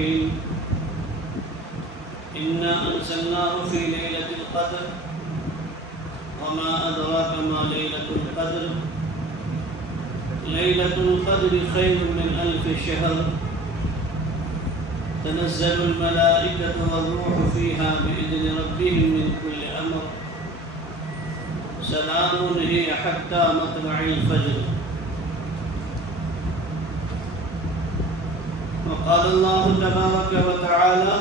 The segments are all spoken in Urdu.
الرحيم إنا أنزلناه في ليلة القدر وما أدراك ما ليلة القدر ليلة القدر خير من 1000 شهر تنزل الملائكة والروح فيها بإذن ربهم من كل أمر سلام هي حتى مطلع الفجر. وقال الله تبارك وتعالى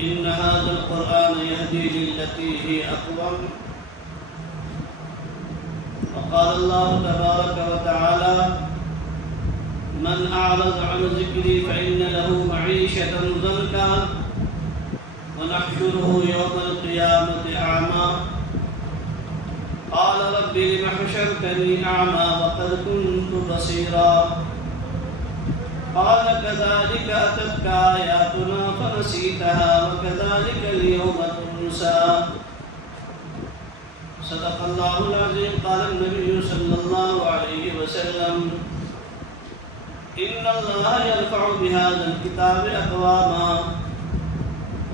إن هذا القرآن يهدي للتي هي أقوم. وقال الله تبارك وتعالى من أعرض عن ذكري فإن له معيشة ضنكا ونحشره يوم القيامة أعمى قال رب لم حشرتني أعمى وقد كنت بصيرا قال كذلك أتتك آياتنا فنسيتها وكذلك اليوم تنسى. صدق الله العظيم. قال النبي صلى الله عليه وسلم إن الله يرفع بهذا الكتاب أقواما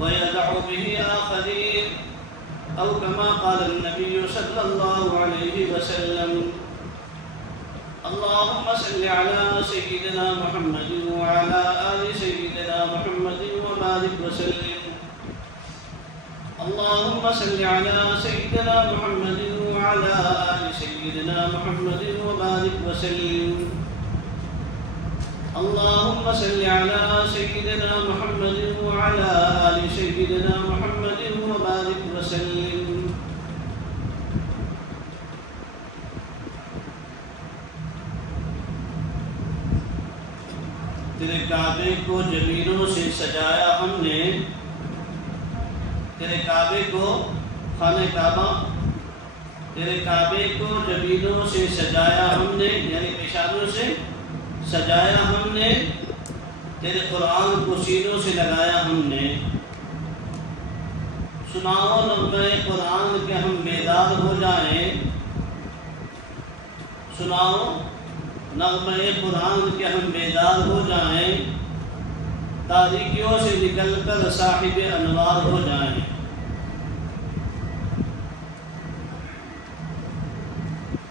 ويدع به آخرين أو كما قال النبي صلى الله عليه وسلم. اللهم صل على سيدنا محمد وعلى آل سيدنا محمد وبارك وسلم. اللهم صل على سيدنا محمد وعلى آل سيدنا محمد وبارك وسلم. اللهم صل على سيدنا محمد وعلى آل سيدنا محمد وبارك وسلم. تیرے کعبے کو جبینوں سے سجایا ہم نے، تیرے کعبے کو خانہ کعبہ، تیرے کعبے کو جبینوں سے سجایا ہم نے، یعنی پیشانوں سے سجایا ہم نے، تیرے قرآن کو سینوں سے لگایا ہم نے. سناؤ نغمہ قرآن کہ ہم بیدار ہو جائیں، سناؤ نغمہ قرآن کہ ہم بیدار ہو جائیں، تاریکیوں سے نکل کر صاحب انوار ہو جائیں.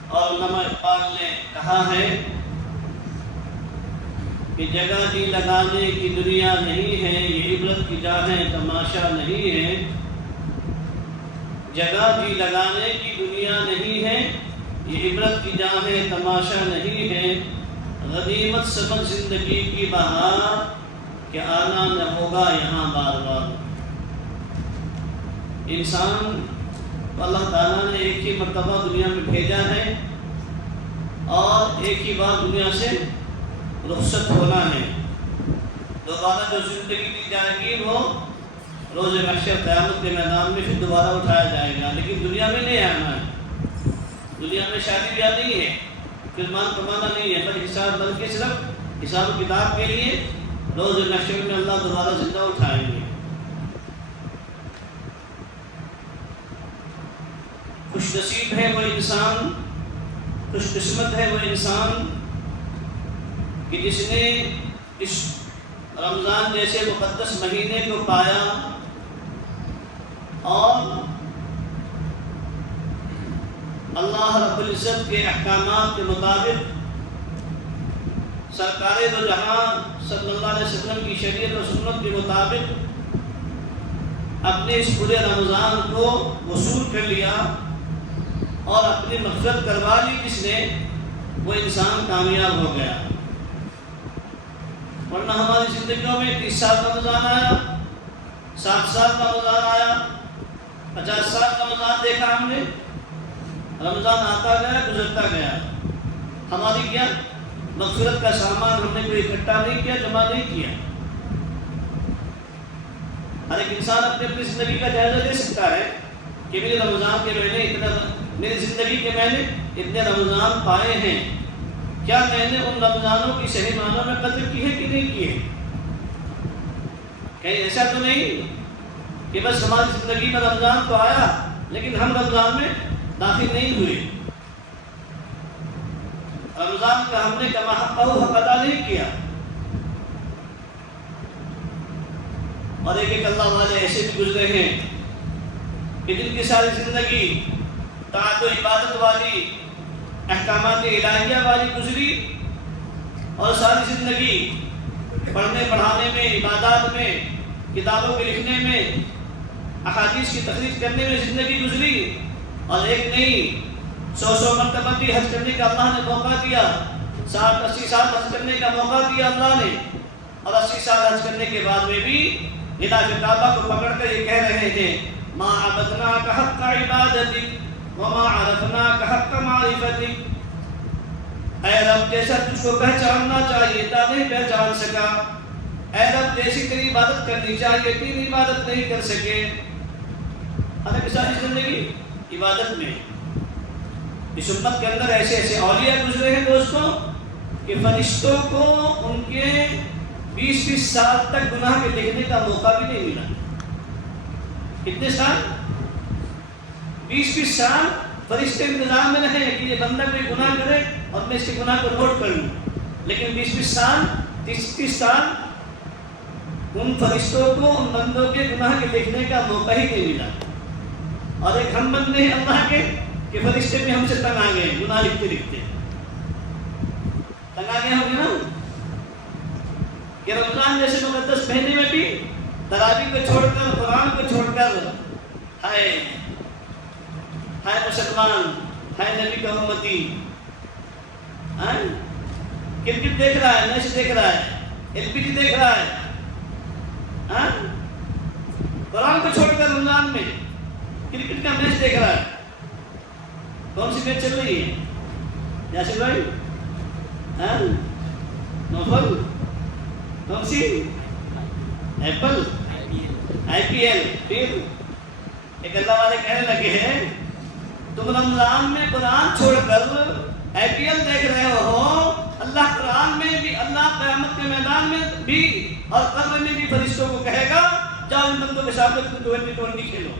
اور علامہ اقبال نے کہا ہے کہ جگہ جی لگانے کی دنیا نہیں ہے، یہ عبرت کی جاہیں تماشا نہیں ہے. جگہ جی لگانے کی دنیا نہیں ہے، یہ عبرت کی جاہیں تماشا نہیں ہے. غنیمت سمجھ زندگی کی بہار کہ آنا نہ ہوگا یہاں بار بار. انسان کو اللہ تعالیٰ نے ایک ہی مرتبہ دنیا میں بھیجا ہے اور ایک ہی بار دنیا سے رخصت ہونا ہے. دوبارہ جو زندگی دی جائے گی وہ روز محشر قیامت کے میدان میں پھر دوبارہ اٹھایا جائے گا، لیکن دنیا میں نہیں آنا ہے. دنیا میں شادی بیاہ نہیں ہے، فلمان کمانا نہیں ہے، پر حساب بلکہ صرف حساب و کتاب کے لیے روز محشر میں اللہ دوبارہ زندہ اٹھائیں گے. خوش نصیب ہے وہ انسان، خوش قسمت ہے وہ انسان کہ جس نے اس رمضان جیسے مقدس مہینے کو پایا اور اللہ رب العزت کے احکامات کے مطابق سرکار دو جہاں صلی اللہ علیہ وسلم کی شریعت و سنت کے مطابق اپنے اس پورے رمضان کو وصول کر لیا اور اپنی مغفرت کروا لی جس نے، وہ انسان کامیاب ہو گیا. ورنہ ہماری زندگیوں میں 30 سال کا رمضان آیا، 60 سال کا رمضان آیا، 50 سال کا رمضان دیکھا ہم نے. رمضان آتا گیا گزرتا گیا، ہماری کیا مغفرت کا سامان ہم نے کوئی اکٹھا نہیں کیا، جمع نہیں کیا. ہر ایک انسان اپنی اپنی زندگی کا جائزہ لے سکتا ہے کہ میرے رمضان کے مہینے اتنا، میری زندگی کے مہینے اتنے رمضان پائے ہیں، کیا میں نے ان رمضانوں کی صحیح معنوں میں قدر کی ہے کہ نہیں کی ہے؟ کہیں ایسا تو نہیں کہ بس ہماری زندگی میں رمضان تو آیا لیکن ہم رمضان میں داخل نہیں ہوئے. رمضان کا ہم نے کما حق ادا نہیں کیا. اور ایک اللہ والے ایسے بھی گزرے ہیں کہ جن کی ساری زندگی طاعت و عبادت والی، احکامات الہیہ والی گزری، اور ساری زندگی پڑھنے پڑھانے میں، عبادات میں، کتابوں کے لکھنے میں، احادیث کی تخریج کرنے میں زندگی گزری. اور ایک نہیں 100 مرتبہ بھی حج کرنے کا اللہ نے موقع دیا، 60-80 سال حج کرنے کا موقع دیا اللہ نے، اور 80 سال حج کرنے کے بعد میں بھی غلاف کعبہ کو پکڑ کر یہ کہہ رہے ہیں ما عبدناک حق عبادتک وما عرفناک حق معرفتک. اے رب جیسا تجھ کو پہچاننا چاہیے تھا نہیں پہچان سکا، اے رب جیسی تیری عبادت کرنی چاہیے تیری عبادت نہیں کر سکے. حالانکہ ساری زندگی عبادت میں. اس امت کے اندر ایسے ایسے اولیاء گزرے ہیں دوستوں کہ فرشتوں کو ان کے 20-20 سال تک گناہ کے لکھنے کا موقع بھی نہیں ملا. کتنے سال؟ 20-20 سال فرشتے انتظام میں رہے کہ یہ بندہ کوئی گناہ کرے اور میں اس کے گناہ کو نوٹ کر لوں. لیکن 20-20 سال 30-30 سال ان فرشتوں کو ان بندوں کے گناہ کے لکھنے کا موقع ہی نہیں ملا. اور ایک ہم بندے ہیں اللہ کے کہ فرشتے بھی ہم سے تنگ آ گئے گناہ لکھتے لکھتے. تنگ آ گئے ہوں گے نا کہ رمضان جیسے مقدس مہینے میں بھی تراویح کو چھوڑ کر، قرآن کو چھوڑ کر، ہائے ہائے مسلمان، ہائے نبی کا امتی، کرکٹ دیکھ رہا ہے، میچ دیکھ رہا ہے، LPG دیکھ رہا ہے، قرآن کو چھوڑ کر رمضان میں کرکٹ کا میچ دیکھ رہا ہے. کون سی میچ چل رہی ہے یاسر بھائی؟ نوفل کون سی؟ Apple IPL. پھر ایک اللہ والے کہنے لگے ہیں تم رمضان میں قرآن چھوڑ کر IPL دیکھ رہے ہو. اللہ قرآن میں بھی، اللہ قیامت کے میدان میں بھی اور قبر میں بھی فرشتوں کو کہے گا جاؤ ان بندوں کے سامنے تم 2020 کھیلو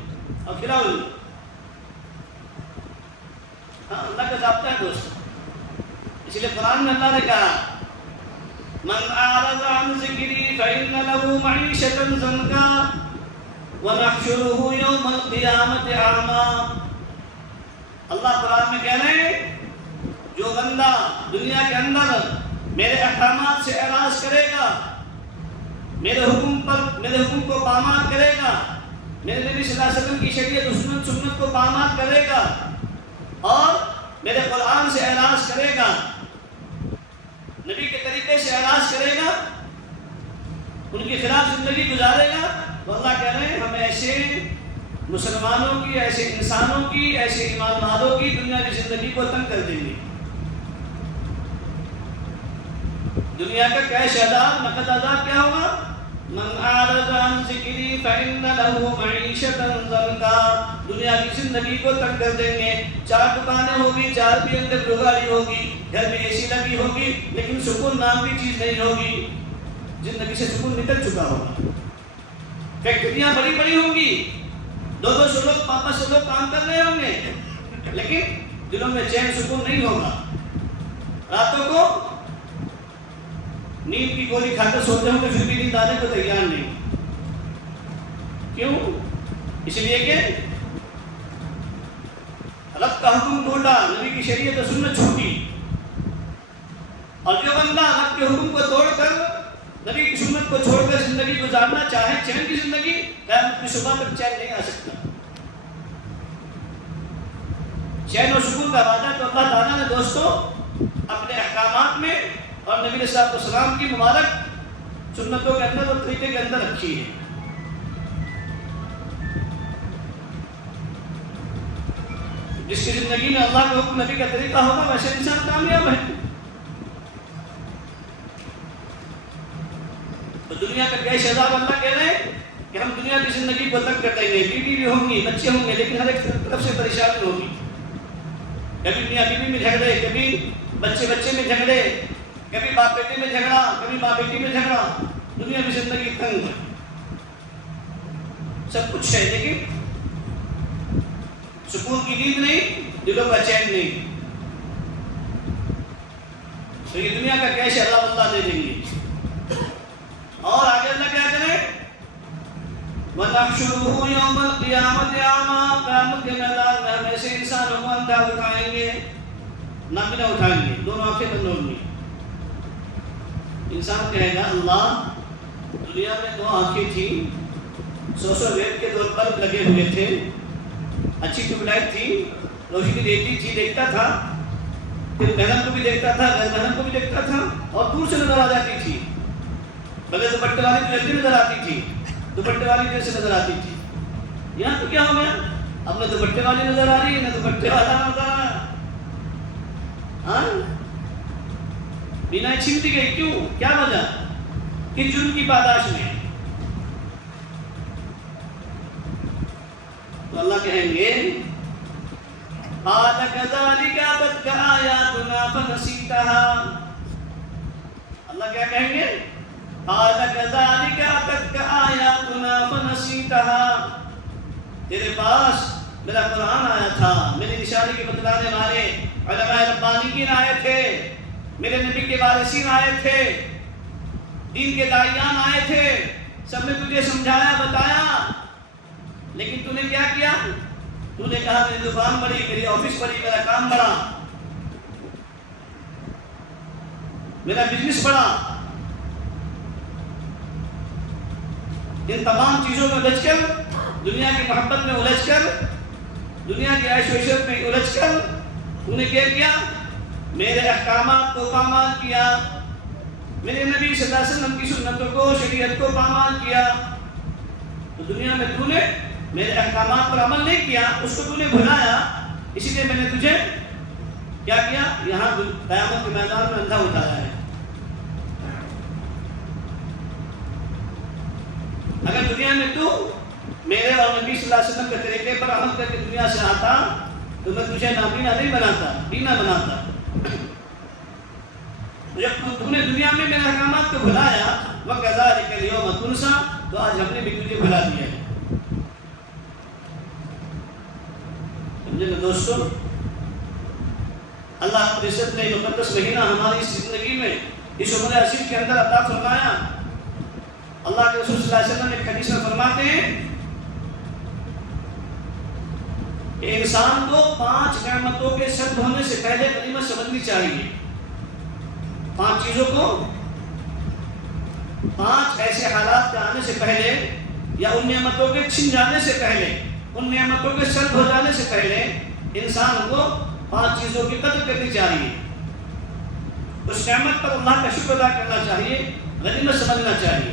اور کھلاؤ. اللہ کا ضابطہ ہے دوست. اس لیے قرآن میں اللہ نے کہا من اعرض عن ذکری فإن له معیشة ضنکا ونحشره یوم القیامة اعما. اللہ قرآن میں کہہ رہے ہیں جو بندہ دنیا کے اندر میرے احکامات سے اعراض کرے گا، میرے حکم کو پامال کرے گا، میرے نبی صلی اللہ علیہ وسلم کی شریعت سنت کو پامال کرے گا اور میرے قرآن سے اعراض کرے گا، نبی کے طریقے سے اعراض کرے گا، ان کے خلاف زندگی گزارے گا، تو اللہ کہہ رہے ہیں ہم ایسے مسلمانوں کی، ایسے انسانوں کی، ایسے ایمان والوں کی دنیا کی زندگی کو تنگ کر دیں گے. دنیا کا کیش عذاب، نقد عذاب کیا ہوگا؟ من اعرض عن ذکری فإن له معیشة ضنکا. دنیا کی زندگی کو تنگ کر دیں گے. 4 دکانیں ہوگی، 4 BMW گاڑی ہوگی، گھر میں AC لگی ہوگی، لیکن سکون نام کی چیز نہیں ہوگی. زندگی سے سکون نکل چکا ہوگا. فیکٹریاں بڑی بڑی ہوں گی، 200 لوگ 500 لوگ کام کر رہے ہوں گے، لیکن دلوں میں چین سکون نہیں ہوگا. راتوں کو نیند کی گولی کھا کر سوتے ہوں گے پھر بھی نیند آنے کو تیار نہیں. کیوں؟ اس لیے کہ رب کا حکم ٹوٹا، نبی کی شریعت و سنت چھوٹی. اور جو بندہ رب کے حکم کو توڑ کر، نبی کی سنت کو چھوڑ کر زندگی گزارنا چاہے چین کی زندگی، قیامت کی صبح تک چین نہیں آ سکتا. چین و سکون کا وعدہ تو اللہ تعالیٰ نے دوستوں اپنے احکامات میں اور نبی علیہ السلام کی مبارک سنتوں کے اندر اور طریقے کے اندر رکھی ہے. جس کی زندگی میں اللہ کے حکم، نبی کا طریقہ ہوگا ویسے انسان کامیاب ہے. تو دنیا کا کیش عذاب اللہ کہہ رہے ہیں کہ ہم دنیا کی زندگی کو تنگ کر دیں گے. بیوی بھی ہوں گی، بچے ہوں گے، لیکن ہر ایک طرف سے پریشانی ہوگی. کبھی میاں بیوی میں جھگڑے، کبھی بچے میں جھگڑے، کبھی باپ بیٹے میں جھگڑا، کبھی ماں بیٹی میں جھگڑا. دنیا کی زندگی تنگ ہے، سب کچھ ہے لیکن سکون کی نیند نہیں، دلوں کا چین نہیں. تو یہ دنیا کا کیش اللہ دے دیں گے. اور آگے اللہ کیا کرے؟ وَنَحْشُرُهُ يَوْمَ الْقِيَامَةِ أَعْمَىٰ. قیامت کے میدان میں ہم ایسے انسانوں کو اندھا اٹھائیں گے، نابینا اٹھائیں گے، دونوں آنکھیں بند ہوں گی. انسان کہے گا اللہ دنیا میں 2 آنکھیں تھیں، 100 ویٹ کے 2 بلب لگے ہوئے تھے، اچھی ٹیوب لائٹ تھی، روشنی دیتی تھی، دیکھتا تھا، پھر بہن کو بھی دیکھتا تھا، غیر بہن کو بھی دیکھتا تھا، اور دور سے نظر آ جاتی تھی. بغیر دوپٹے والی تو جلدی نظر آتی تھی، دوپٹے والی دیر سے نظر آتی تھی. یہاں تو کیا ہو گیا؟ اب نہ دوپٹے والی نظر آ رہی ہے، نہ دوپٹے والا نظر آ رہا. ہاں بینائی چھنتی گئی. کیوں؟ کیا وجہ؟ کہ جرم کی پاداش میں. تو اللہ کہیں گے قَالَ كَذَلِكَ أَتَتْكَ آيَاتُنَا فَنَسِيتَهَا. اللہ کیا کہیں گے؟ قَالَ كَذَلِكَ أَتَتْكَ آيَاتُنَا فَنَسِيتَهَا. تیرے پاس میرا قرآن آیا تھا، میری نشانی کے بتلانے والے علماء ربانیین آئے تھے، میرے نبی کے وارثین آئے تھے، دین کے داعیان آئے تھے، سب نے تجھے سمجھایا، بتایا، لیکن تو نے کیا کیا؟ تو نے کہا میری دکان بڑی، میری آفس بڑی، میرا کام بڑا، میرا بزنس بڑا. ان تمام چیزوں میں الجھ کر، دنیا کی محبت میں الجھ کر، دنیا کی عیش و عشرت میں الجھ کر تو نے کیا کیا؟ میرے احکامات کو پامال کیا، میرے نبی صلی اللہ علیہ وسلم کی سنتوں کو، شریعت کو پامال کیا. تو دنیا میں تو نے میرے احکامات پر عمل نہیں کیا، اس کو تو نے بھلایا، اسی لیے میں نے تجھے کیا کیا؟ یہاں قیامت کے میدان میں اندھا اٹھایا ہے. اگر دنیا میں تو میرے اور نبی صلی اللہ علیہ وسلم کے طریقے پر عمل کر کے دنیا سے آتا تو میں تجھے نابینا نہیں بناتا، بینا بناتا. جب تو نے دنیا میں میرے احکامات کو بھلایا، وَكَذَلِكَ الْيَوْمَ تُنْسَىٰ، تو آج ہم نے بھی تجھے بھلا دیا ہے. سمجھے نا دوستو؟ اللہ رب العزت نے مقدس مہینہ ہماری اس زندگی میں اس عمر عظیم کے اندر عطا فرمایا. اللہ کے رسول صلی اللہ علیہ وسلم ایک حدیث میں فرماتے ہیں کہ انسان کو 5 نعمتوں کے سرد ہونے سے پہلے غنیمت سمجھنی چاہیے. 5 چیزوں کو، 5 ایسے حالات کے آنے سے پہلے یا ان نعمتوں کے چھن جانے سے پہلے، ان نعمتوں کے سرد ہو جانے سے پہلے انسان کو 5 چیزوں کی قدر کرنی چاہیے. اس نعمت پر اللہ کا شکر ادا کرنا چاہیے، غنیمت سمجھنا چاہیے.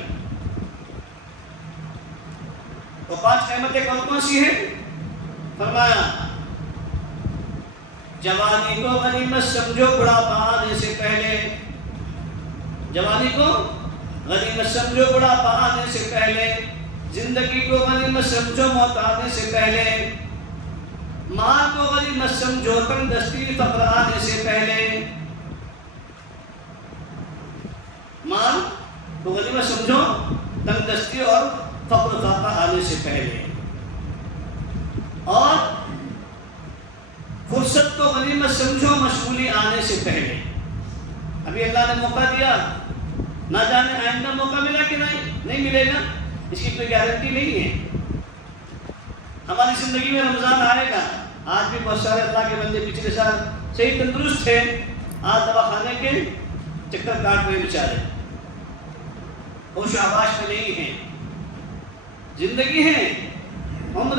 وہ 5 نعمتیں کون کون سی ہیں؟ فرمایا جوانی کو غنیمت سمجھو بڑھاپا آنے سے پہلے. جوانی کو غنیمت سمجھو بڑھاپا آنے سے پہلے. زندگی کو غنیمت سمجھو موت آنے سے پہلے. مال کو غنیمت سمجھو تنگ دستی فقر آنے سے پہلے. مال کو غنیمت سمجھو تنگ دستی اور فقر فاقہ آنے سے پہلے. اور فرصت کو غنیمت سمجھو مشغولی آنے سے پہلے. ابھی اللہ نے موقع دیا، نہ جانے آئندہ موقع ملا کہ نہیں ملے گا، اس کی کوئی گارنٹی نہیں ہے. ہماری زندگی میں رمضان آئے گا. آج بھی بہت سارے اللہ کے بندے پچھلے سال صحیح تندرست تھے، آج دواخانے کے چکر کاٹ رہے بیچارے، ہوش و آواش میں نہیں ہیں. زندگی ہے، عمر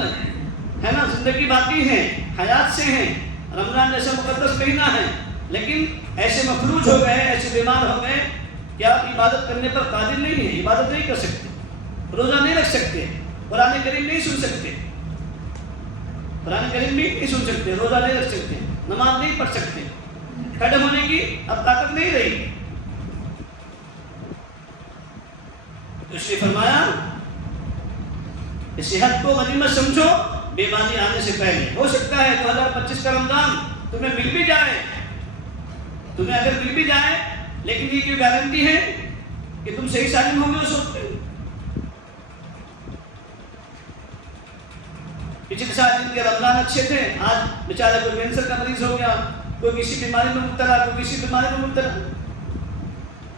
ہے نا، زندگی باقی ہے، حیات سے ہیں. رمضان جیسا مقدس مہینہ ہے، لیکن ایسے مفلوج ہو گئے، ایسے بیمار ہو گئے کہ آپ عبادت کرنے پر قادر نہیں ہیں، عبادت نہیں کر سکتے، روزہ نہیں رکھ سکتے، قرآن کریم نہیں سن سکتے، قرآن کریم بھی نہیں سن سکتے، روزہ نہیں رکھ سکتے، نماز نہیں پڑھ سکتے. کھڑے ہونے کی اب طاقت نہیں رہی. تو اس نے فرمایا کہ صحت کو غنیمت سمجھو بیماری آنے سے پہلے. ہو سکتا ہے 2025 کا رمضان تمہیں مل بھی جائے، تمہیں اگر مل بھی جائے، لیکن یہ کوئی گارنٹی ہے کہ تم صحیح سالم ہو گے اس وقت؟ پچھلے سال جن کے رمضان اچھے تھے، آج بیچارہ کوئی کینسر کا مریض ہو گیا، کوئی کسی بیماری میں مبتلا، کوئی کسی بیماری میں مبتلا.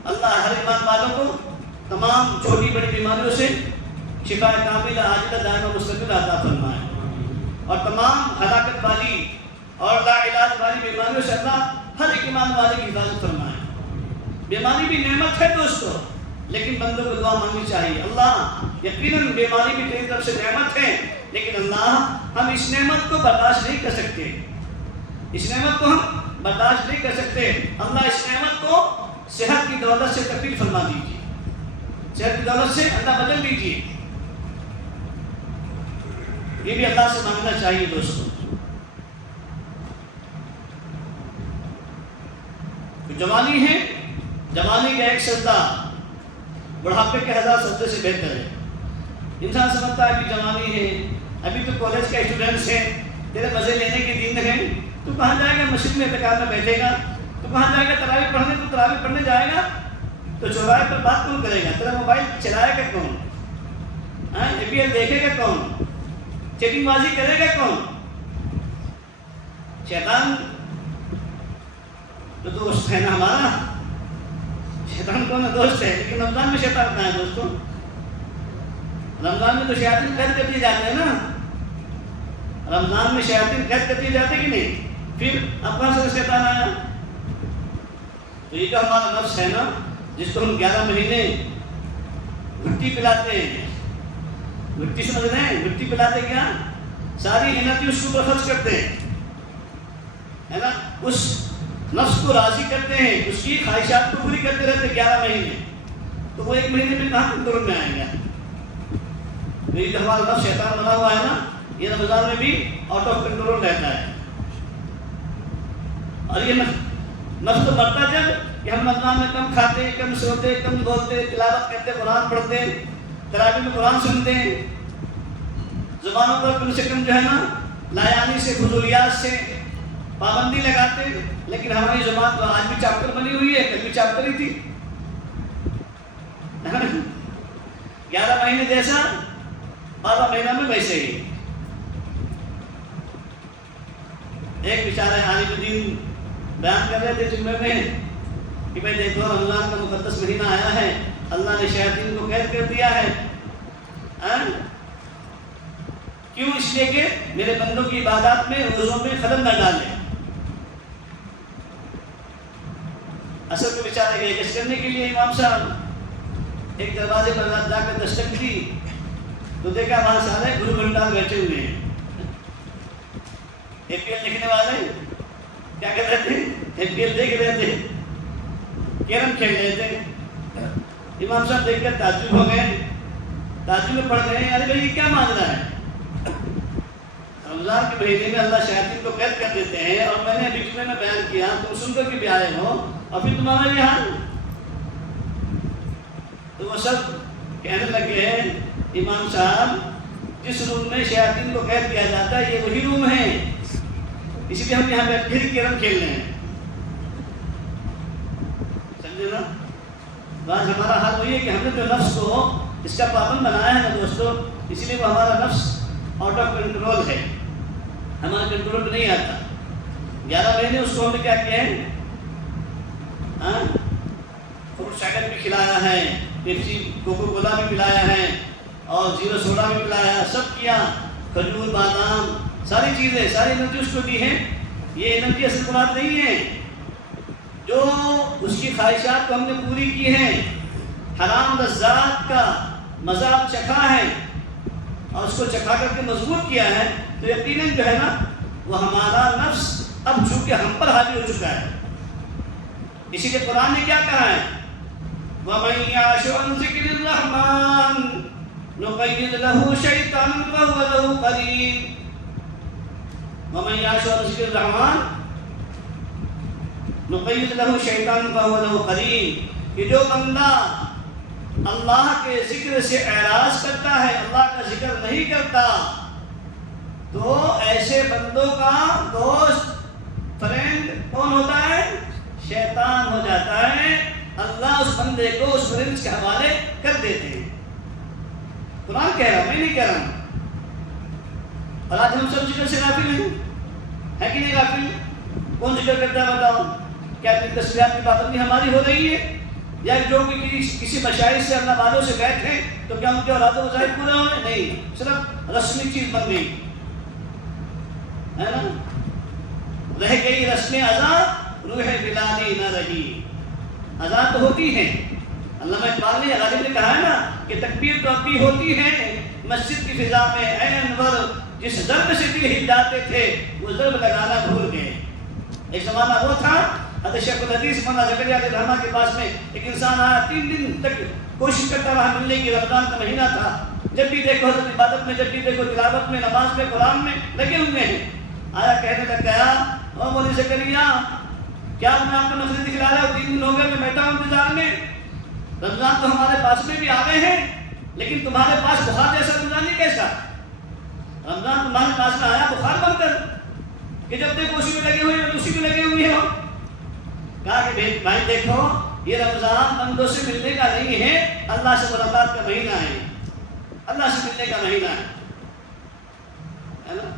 اللہ ہر ایمان والوں کو تمام چھوٹی بڑی بیماریوں سے شفا کاملہ عاجلہ دائمہ مستقل عطا فرمائے، اور تمام ہلاکت والی اور لا علاج والی بیماریوں سے اللہ ہر ایک ایمان والے کی حفاظت فرمائے۔ بیماری بھی نعمت ہے دوستو، لیکن بندوں کو دعا مانگنی چاہیے۔ اللہ یقیناً بیماری بھی تیری طرف سے نعمت ہے، لیکن اللہ ہم اس نعمت کو برداشت نہیں کر سکتے، اس نعمت کو ہم برداشت نہیں کر سکتے۔ اللہ اس نعمت کو صحت کی دولت سے تبدیل فرما دیجیے، صحت کی دولت سے اللہ بدل دیجیے۔ یہ بھی اللہ سے مانگنا چاہیے دوستو۔ جوانی ہے، جوانی کا ایک سجدہ بڑھاپے کے 1000 سجدے سے بہتر ہے۔ انسان سمجھتا ہے کہ جوانی ہے، ابھی تو کالج کا اسٹوڈنٹس ہے، تیرے مزے لینے کے دن ہیں، تو کہاں جائے گا؟ مسجد میں اعتکاف میں بیٹھے گا، تو کہاں جائے گا تراویح پڑھنے؟ تو تراویح پڑھنے جائے گا تو چوراہے پر بات کون کرے گا؟ تیرا موبائل چلائے گا کون؟ APL دیکھے گا کون؟ چیٹنگ بازی کرے گا کون؟ شیطان تو دوست ہے نا ہمارا، شیطان کون ہے؟ دوست ہے۔ لیکن رمضان میں شیطان کہاں ہے دوستو؟ رمضان میں تو شیاطین قید کر دیے جاتے ہیں نا، رمضان میں شیاطین قید کر دیے جاتے کہ نہیں؟ پھر اب کہاں سے شیطان آیا؟ تو یہ جو ہمارا نفس ہے نا، جس کو ہم 11 مہینے گھٹی پلاتے ہیں، گھٹی سمجھ رہے ہیں؟ گھٹی پلاتے کیا؟ ساری انرجی اس کو خرچ کرتے ہیں، ہے نا؟ اس نفس کو راضی کرتے ہیں، اس کی خواہشات کو پوری کرتے رہتے 11 مہینے، تو وہ 1 مہینے میں کہاں کنٹرول میں آئیں گے؟ یہ جو ہمارا نفس شیطان بنا ہوا ہے نا، یہ رمضان میں بھی آؤٹ آف کنٹرول رہتا ہے۔ اور یہ نفس تو مرتا جب کہ ہم رمضان میں کم کھاتے، کم سوتے، کم بولتے، تلاوت کرتے، قرآن پڑھتے، تراویح میں قرآن سنتے، زبانوں پر کم سے کم جو ہے نا لایانی سے، فضولیات سے پابندی لگاتے، لیکن ہماری زبان تو آج بھی چاپٹر بنی ہوئی ہے، کل بھی چاپٹر ہی تھی۔ 11 مہینے جیسا 12 مہینہ میں ویسے ہی۔ ایک بیچارے عالم الدین بیان کر رہے تھے جمعے میں کہ بھائی دیکھو رمضان کا مقدس مہینہ آیا ہے، اللہ نے شیاطین کو قید کر دیا ہے۔ کیوں؟ اس لیے کہ میرے بندوں کی عبادات میں، روزوں میں خلل نہ ڈالے۔ اصل کو بیچارے گئے کس کرنے کے لیے امام صاحب ایک دروازے پر جا کر دستک دی تو دیکھا وہاں سارے گرو گھنٹال بیٹھے ہوئے ہیں، APL دیکھنے والے کیا کر رہے تھے؟ APL دیکھ رہے تھے، کیرم کھیل رہے تھے۔ امام صاحب دیکھ کر تعجب ہو گئے، تعجب میں پڑ گئے، ارے بھائی یہ کیا مان رہا ہے؟ رمضان کے مہینے میں اللہ شیاطین کو قید کر دیتے ہیں، اور میں نے ابھی جمعے میں بیان کیا، تم سن کر کے بھی آئے ہو، اور پھر تمہارا یہ حال۔ تو وہ سب کہنے لگے امام صاحب جس روم میں شیاطین کو قید کیا جاتا ہے یہ وہی روم ہے، اسی لیے ہم یہاں بیٹھ کے کیرم کھیل رہے ہیں، سمجھے نا؟ آج ہمارا حال وہی ہے کہ ہم نے جو نفس کو اس کا پابند بنایا ہے نا دوستو، اسی لیے وہ ہمارا نفس آؤٹ آف کنٹرول ہے، ہمارے کنٹرول میں نہیں آتا۔ 11 مہینے اس کو ہم نے کیا کیا ہے؟ فروٹ سائڈر بھی کھلایا ہے، پیپسی کوکو کولا بھی پلایا ہے، اور زیرو سوڈا بھی پلایا ہے، سب کیا، کھجور بادام ساری چیزیں، ساری انرجی اس کو دی ہے۔ یہ انرجی اصل مراد نہیں ہے، جو اس کی خواہشات کو ہم نے پوری کی ہیں، حرام لذات کا مذاق چکھا ہے اور اس کو چکھا کر کے مضبوط کیا ہے، تو یقیناً جو ہے نا وہ ہمارا نفس اب چونکہ ہم پر حاوی ہو چکا ہے۔ اسی لیے قرآن نے کیا کہا ہے؟ وَمَن يَعْشُ عَن ذِكْرِ الرَّحْمَنِ نُقَيِّضْ لَهُ شَيْطَانًا فَهُوَ لَهُ قَرِينٌ۔ وَمَن يَعْشُ عَن ذِكْرِ الرَّحْمَنِ نُقَيِّضْ لَهُ شَيْطَانًا فَهُوَ لَهُ قَرِينٌ، کہ جو بندہ اللہ کے ذکر سے اعراض کرتا ہے، اللہ کا ذکر نہیں کرتا، تو ایسے بندوں کا دوست، فرینڈ کون ہوتا ہے؟ شیطان ہو جاتا ہے۔ اللہ اس بندے کو اس فرینڈ کے حوالے کر دیتے ہیں۔ قرآن کہہ رہا، میں نہیں کہہ رہا ہوں۔ اور آج ہم سب ذکر سے غافل ہیں، ہے کہ نہیں غافل؟ کون ذکر کرتا ہے بتاؤ؟ کیا تصویرات کی پابندی ہماری ہو رہی ہے؟ یا جو کسی مشاہد سے اللہ والوں سے گئے تھے تو کیا ان کے اولاد و وظائف پورے ہوئے؟ نہیں، صرف رسمی چیز بن گئی ہے نا، رہ گئی رسم اذان، روح بلانی نہ رہی۔ اذان تو ہوتی ہے، علامہ اقبال نے غالب نے کہا ہے نا کہ تکبیر تو اب بھی ہوتی ہے مسجد کی فضا میں، اے انور جس ضرب سے دل ہل جاتے تھے وہ ضرب لگانا بھول گئے۔ ایک زمانہ وہ تھا حضرت شیخ الحدیث مولانا زکریا علیہ الرحمہ کے پاس میں ایک انسان آیا، 3 دن تک کوشش کرتا رہا ملنے کی، رمضان کا مہینہ تھا، جب بھی دیکھو حضرت عبادت میں، جب بھی دیکھو تلاوت میں، نماز میں، قرآن میں لگے ہوئے ہیں۔ آیا کہنے لگ گیا، او مولانا زکریا کیا میں آپ کو نفرت دکھلا رہا ہوں؟ 3 دن ہو گئے میں بیٹھا ہوں انتظار میں، رمضان تو ہمارے پاس میں بھی آ گئے ہیں لیکن تمہارے پاس بخار جیسا رمضان نہیں کیسا؟ رمضان تمہارے پاس میں آیا بخار بن کر کہ جب دیکھو اسی میں لگے ہوئے ہو، اسی میں لگے ہوئے ہو۔ کہا کہ بھائی دیکھو یہ رمضان بندوں سے ملنے کا نہیں ہے، اللہ سے ملاقات کا مہینہ ہے، اللہ سے ملنے کا مہینہ ہے نا۔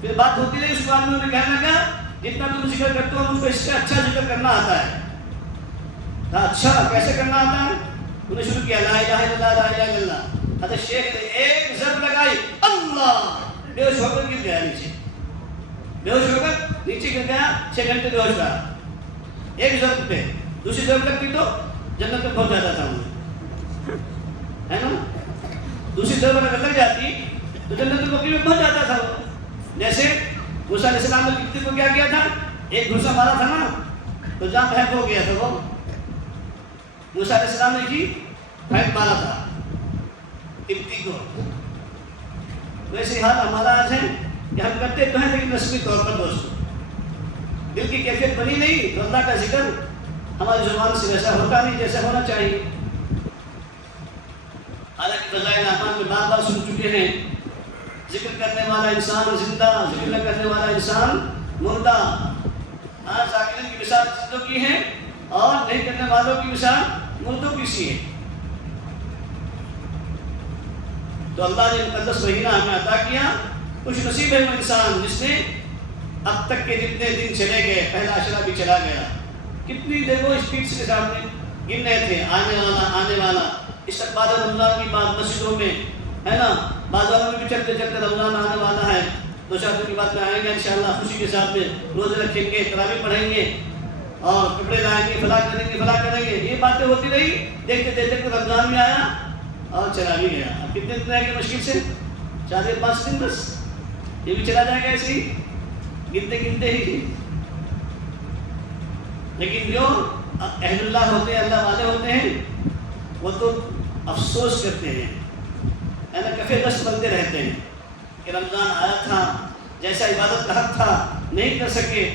پھر بات ہوتی رہی، اس بعد انہوں نے کہنے لگا جتنا تم ذکر کرتے ہو مجھ کو اس سے اچھا ذکر کرنا آتا ہے۔ کہا اچھا کیسے کرنا آتا ہے؟ انہوں نے شروع کیا لا الہ الا اللہ لا الہ الا اللہ۔ حضرت شیخ نے ایک ضرب لگائی، اللہ، بے ہوش ہو کر گر گیا نیچے، بے ہوش ہو کر نیچے گر گیا، 6 گھنٹے بے ہوش رہا۔ ایک ضرب پہ دوسری ضرب لگتی تو جنت میں پہنچ جاتا تھا انہیں، ہے نا۔ دوسری ضرب اگر لگ جاتی تو جنت البقیع میں پہنچ جاتا تھا وہ۔ جیسے موسیٰ علیہ السلام نے کتے کو کیا کیا تھا؟ ایک گھسا مارا تھا نا تو جہاں بھینک ہو گیا تھا، وہ موسیٰ علیہ السلام نے کی بھینک مارا تھا کتے کو۔ ویسے حال ہمارا آج ہے کہ ہم کرتے تو ہیں لیکن رسمی طور پر دوستوں دل کی کیفیت بنی نہیں تو اللہ کا ذکر ہماری زبان سے ویسا ہوتا نہیں جیسا ہونا چاہیے۔ حالانکہ فضائل اعمال میں بار بار سن چکے ہیں، ذکر کرنے والا انسان زندہ، ذکر نہ کرنے والا انسان مردہ۔ ہاں ذاکرین کی مثال زندوں کی ہے اور نہیں کرنے والوں کی مثال مردوں کی سی ہے۔ تو اللہ نے مقدس مہینہ ہمیں عطا کیا، خوش نصیب ہے وہ انسان جس نے اب تک کے جتنے دن چلے گئے، پہلا عشرہ بھی چلا گیا، کتنی دیکھو اسپیڈ کے سامنے گن رہے تھے، آنے والا آنے والا، استقبال رمضان کی بات مسجدوں میں ہے نا، بازاروں میں بھی چلتے چلتے رمضان آنے والا ہے، 2-4 دن کی بات میں آئیں گے انشاءاللہ خوشی کے ساتھ میں، روزے رکھیں گے، تراویح پڑھیں گے اور کپڑے لائیں گے، فلاں کریں گے، فلاں کریں گے، یہ باتیں ہوتی رہی، دیکھتے دیکھتے رمضان میں آیا اور چلا بھی گیا۔ اب کتنے دن رہ گئے مشکل سے 4-5 دن، بس یہ بھی چلا جائے گا ایسے ہی گنتے گنتے ہی۔ لیکن جو اہل اللہ ہوتے ہیں، اللہ والے ہوتے ہیں، وہ تو افسوس کرتے ہیں، کفے دست بنتے رہتے ہیں کہ رمضان آیا تھا، جیسا عبادت کا حق تھا نہیں کر سکے،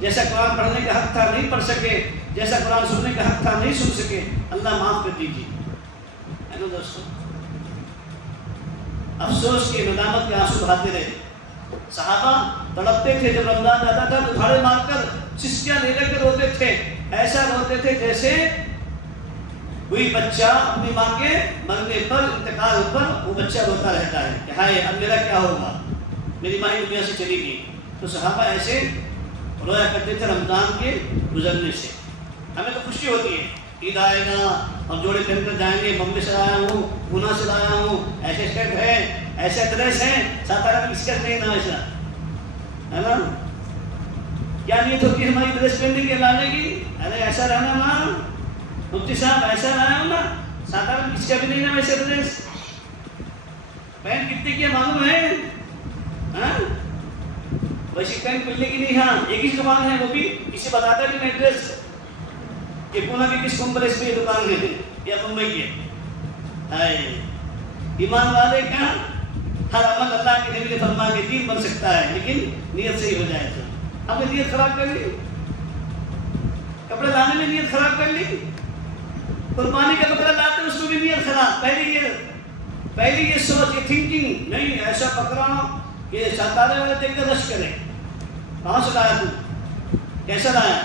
جیسا قرآن پڑھنے کا حق تھا نہیں پڑھ سکے، جیسا قرآن سننے کا حق تھا نہیں سن سکے، اللہ معاف کر دیجیے۔ ہے نا دوستوں، افسوس کے ندامت کے آنسو بہاتے رہے۔ صحابہ تڑپتے تھے جب رمضان آتا تھا تو دھاڑے مار کر سسکیاں لے کر روتے تھے، ایسا روتے تھے جیسے کوئی بچہ اپنی ماں کے مرنے پر، انتقال پر وہ بچہ روتا رہتا ہے کہ ہائے اب میرا کیا ہوگا، میری ماں دنیا سے چلی گئی۔ تو صحابہ ایسے رویا کرتے تھے رمضان کے گزرنے سے۔ ہمیں تو خوشی ہوتی ہے، عید آئے گا اور جوڑے پہن کر جائیں گے، بمبے سے لایا ہوں، پونا سے لایا ہوں، ایسے شرٹ ہے، ایسے ڈریس ہیں، ساتارہ میں کس کا نہیں نا ایسا ہے نا۔ کیا نیت ہوتی ہے ہماری ڈریس پہننے کی، لانے کی؟ ارے ایسا رہنا نا مفتی صاحب، ایسا لایا ہوں نا، ساتارہ میں کس کا بھی نہیں نا ویسے ڈریس۔ پینٹ کتنے کی معلوم ہے؟ ہاں ویسی پینٹ ملنے کی نہیں۔ ہاں ایک ہی دکان ہے، وہ بھی کسی بتاتا بھی نہیں ڈریس کہ پونا کی کس کمپلیکس میں یہ دکان ہے یا ممبئی کی ہے۔ ایمان والے کا ہر عمل اللہ کے نبی نے فرمایا کہ دین بن سکتا ہے لیکن نیت صحیح ہو جائے تو۔ ہم نے نیت خراب کر لی، کپڑے لانے میں نیت خراب کر لی، قربانی کا بکرا لاتے اس میں بھی نیت خراب۔ پہلی یہ سوچ، یہ تھنکنگ نہیں ایسا بکرا کہ ستارے والے دیکھ کر رش کرے، کہاں سے لایا تو، کیسا لایا،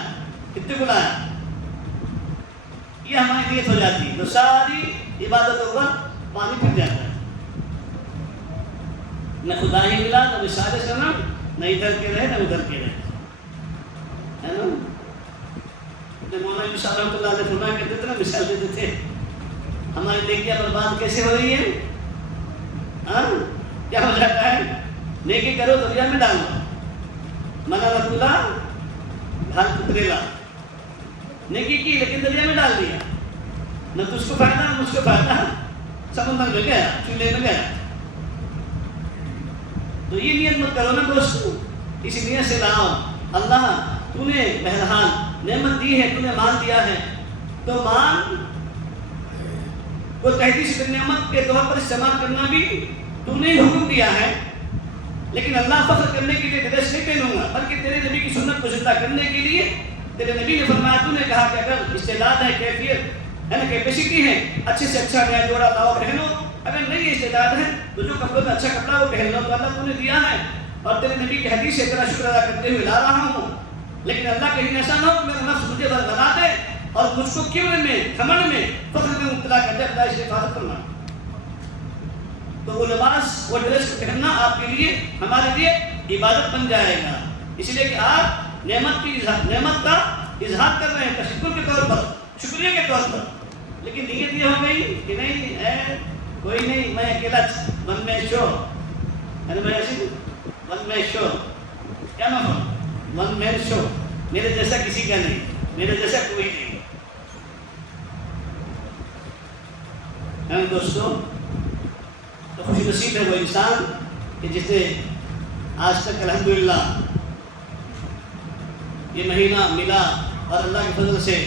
کتنے کو لایا، یہ ہماری نیت ہو جاتی ہے تو ساری عبادتوں پر پانی پھر جاتا ہے۔ نہ خدا ہی ملا، نہ مثال صنم، نہ ادھر کے رہے نہ ادھر کے رہے، ہے نا۔ مولانا مشاء رحمۃ اللہ علیہ فرمایا کرتے تھے نا، مثال دیتے تھے ہماری نیکیاں برباد کیسے ہو رہی ہے؟ کیا ہو جاتا ہے؟ نیکی کرو دریا میں ڈال دو، منا رتولا بھال پتریلا، نیکی کی لیکن دریا میں ڈال دیا، نہ تو اس کو فائدہ نہ مجھ کو فائدہ، سمندر میں گیا، چولہے میں گیا۔ تو یہ نیت مت کرو نا دوستو، اسی نیت سے لاؤ اللہ تو نے بہرحال نعمت دی ہے، تو نے مال دیا ہے، تو مال کو تحدیث نعمت کے طور پر استعمال کرنا بھی تو نے حکم دیا ہے، لیکن اللہ فخر کرنے کے لیے ڈریس نہیں پہنوں گا، بلکہ تیرے نبی کی سنت کو زندہ کرنے کے لیے تیرے نبی نے فرمایا، تو نے کہا کہ اگر استعداد ہے، کیفیت ہے نا، کیپیسٹی ہے، اچھے سے اچھا نیا جوڑا لاؤ پہنو، اگر نہیں استعداد ہے تو جو کپڑوں میں اچھا کپڑا وہ پہن لو، تو اللہ تو نے دیا ہے اور تیرے نبی کی حدیث سے تیرا شکر ادا کرتے ہوئے لا رہا ہوں، لیکن اللہ کہیں ایسا نہ ہو کہ میرا نفس مجھے بنا دے اور مجھ کو کبر میں، گھمنڈ میں، فخر میں مبتلا کر دے، اللہ اس کی حفاظت کرنا۔ تو وہ لباس، وہ ڈریس پہننا آپ کے لیے، ہمارے لیے عبادت بن جائے گا، اس لیے کہ آپ نعمت کا اظہار کر رہے ہیں تشکر کے طور پر، شکریہ کے طور پر، لیکن نیت یہ ہو گئی کہ نہیں کوئی نہیں، میں اکیلا ون مین شو، ون مین شو، کیا نام، ون مین شو، میرے جیسا کسی کا نہیں، میرے جیسا کوئی نہیں۔ دوستوں، تو خوشی نصیب ہے وہ انسان کہ جس نے آج تک الحمدللہ یہ مہینہ ملا اور اللہ کے فضل سے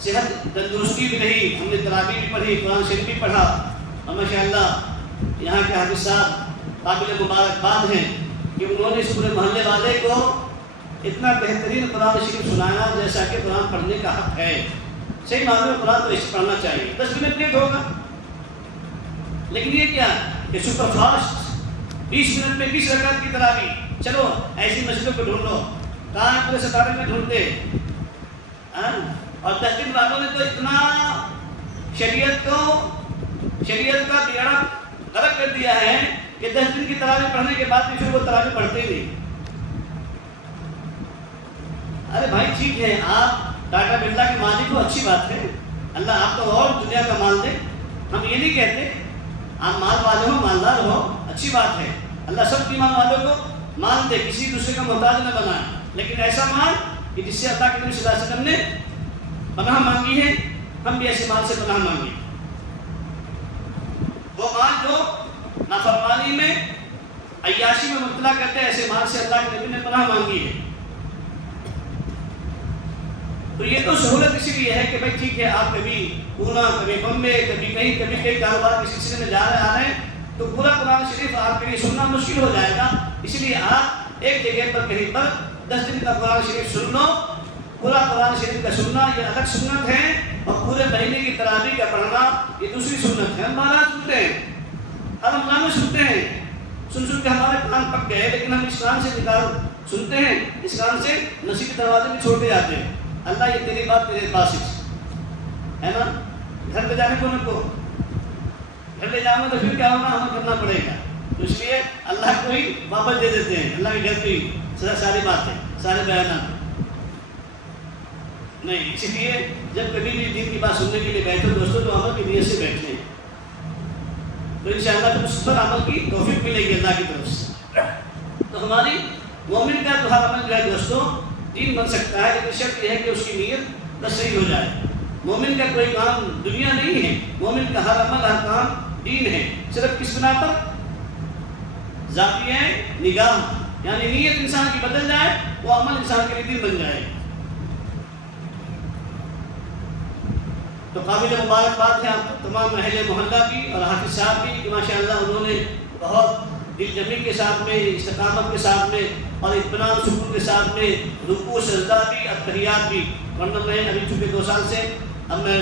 صحت تندرستی بھی رہی، ہم نے تراویح بھی پڑھی، قرآن شریف بھی پڑھا، اور ماشاءاللہ یہاں کے حافظ صاحب قابل مبارکباد ہیں کہ انہوں نے اس پورے محلے والے کو اتنا بہترین قرآن شریف سنایا جیسا کہ قرآن پڑھنے کا حق ہے۔ صحیح معنوں میں قرآن تو اسے پڑھنا چاہیے، 10 منٹ لیٹ ہوگا، لیکن یہ کیا کہ سپر فاسٹ 20 منٹ میں 20 رکعت کی تراویح، چلو ایسی مسجدوں کو ڈھونڈ لو، کہاں پورے ستارے میں ڈھونڈتے، اور 10 دن والوں نے تو اتنا شریعت کا بیڑا غرق کر دیا ہے کہ 10 دن کی تراویح پڑھنے کے بعد بھی پھر وہ تراویح پڑھتے ہی نہیں۔ ارے بھائی ٹھیک ہے، آپ ٹاٹا برلا کے مالک ہو، اچھی بات ہے، اللہ آپ کو اور دنیا کا مال دے، ہم یہ نہیں کہتے، آپ مال والے ہو، مالدار ہو، اچھی بات ہے، اللہ سب ایمان والوں کو مال دے، کسی دوسرے کا محتاج نہ بنائے، لیکن ایسا مال کہ جس سے اللہ کے نبی صلی اللہ علیہ وسلم نے پناہ مانگی ہے، ہم بھی ایسے مال سے پناہ مانگی، وہ مال جو نافرمانی میں، عیاشی میں مبتلا کرتے ہیں، ایسے مال سے اللہ کے نبی نے پناہ مانگی ہے۔ تو یہ تو سہولت اسی لیے ہے کہ بھائی ٹھیک ہے، آپ کبھی پونا، کبھی بمبے، کبھی کہیں کاروبار کے سلسلے میں جا رہے آ رہے ہیں، تو پورا قرآن شریف آپ کے لیے سننا مشکل ہو جائے گا، اس لیے آپ ایک جگہ پر کہیں پر 10 دن کا قرآن شریف سن لو، پورا قرآن شریف کا سننا یہ الگ سنت ہے، اور پورے مہینے کی تراویح کا پڑھنا یہ دوسری سنت ہے۔ ہم مہاراج سنتے ہیں، ہر رمضان میں سنتے ہیں، سن کے ہمارے کان پک گئے، لیکن ہم اس کان سے نکال سنتے ہیں، اس کان سے نصیب کے دروازے بھی چھوڑتے جاتے ہیں۔ اللہ یہ تیری بات تیرے پاس ہے نا، گھر پہ جانے کو نہ کو، گھر لے جاؤں گا تو پھر کیا ہوگا، ہمیں کرنا پڑے گا، تو اس لیے اللہ کو ہی واپس دے دیتے ہیں، اللہ کے گھر کی ساری باتیں، سارے بیانات نہیں۔ اسی لیے جب کبھی بھی دین کی بات سننے کے لیے بیٹھو دوستوں، تو عمل کی نیت سے بیٹھیں، تو انشاءاللہ پھر اس پر عمل کی توفیق ملے گی اللہ کی طرف سے۔ تو ہماری مومن کا تو ہر عمل جو ہے دوستوں دین بن سکتا ہے، لیکن شرط یہ ہے کہ اس کی نیت صحیح ہو جائے۔ مومن کا کوئی کام دنیا نہیں ہے، مومن کا ہر عمل، ہر کام دین ہے، صرف کس بنا پر؟ ذاتیہ نگاہ، یعنی نیت انسان کی بدل جائے، وہ عمل انسان کے لیے دین بن جائے۔ تو قابل مبارکباد ہے آپ تمام اہل محلہ کی اور حافظ صاحب کی کہ ماشاءاللہ انہوں نے بہت دل جمی کے ساتھ میں، استقامت کے ساتھ میں اور اطمینان سکون کے ساتھ میں رکوع سجدہ بھی، اتحیات بھی، ورنہ میں ابھی چونکہ 2 سال سے اب میں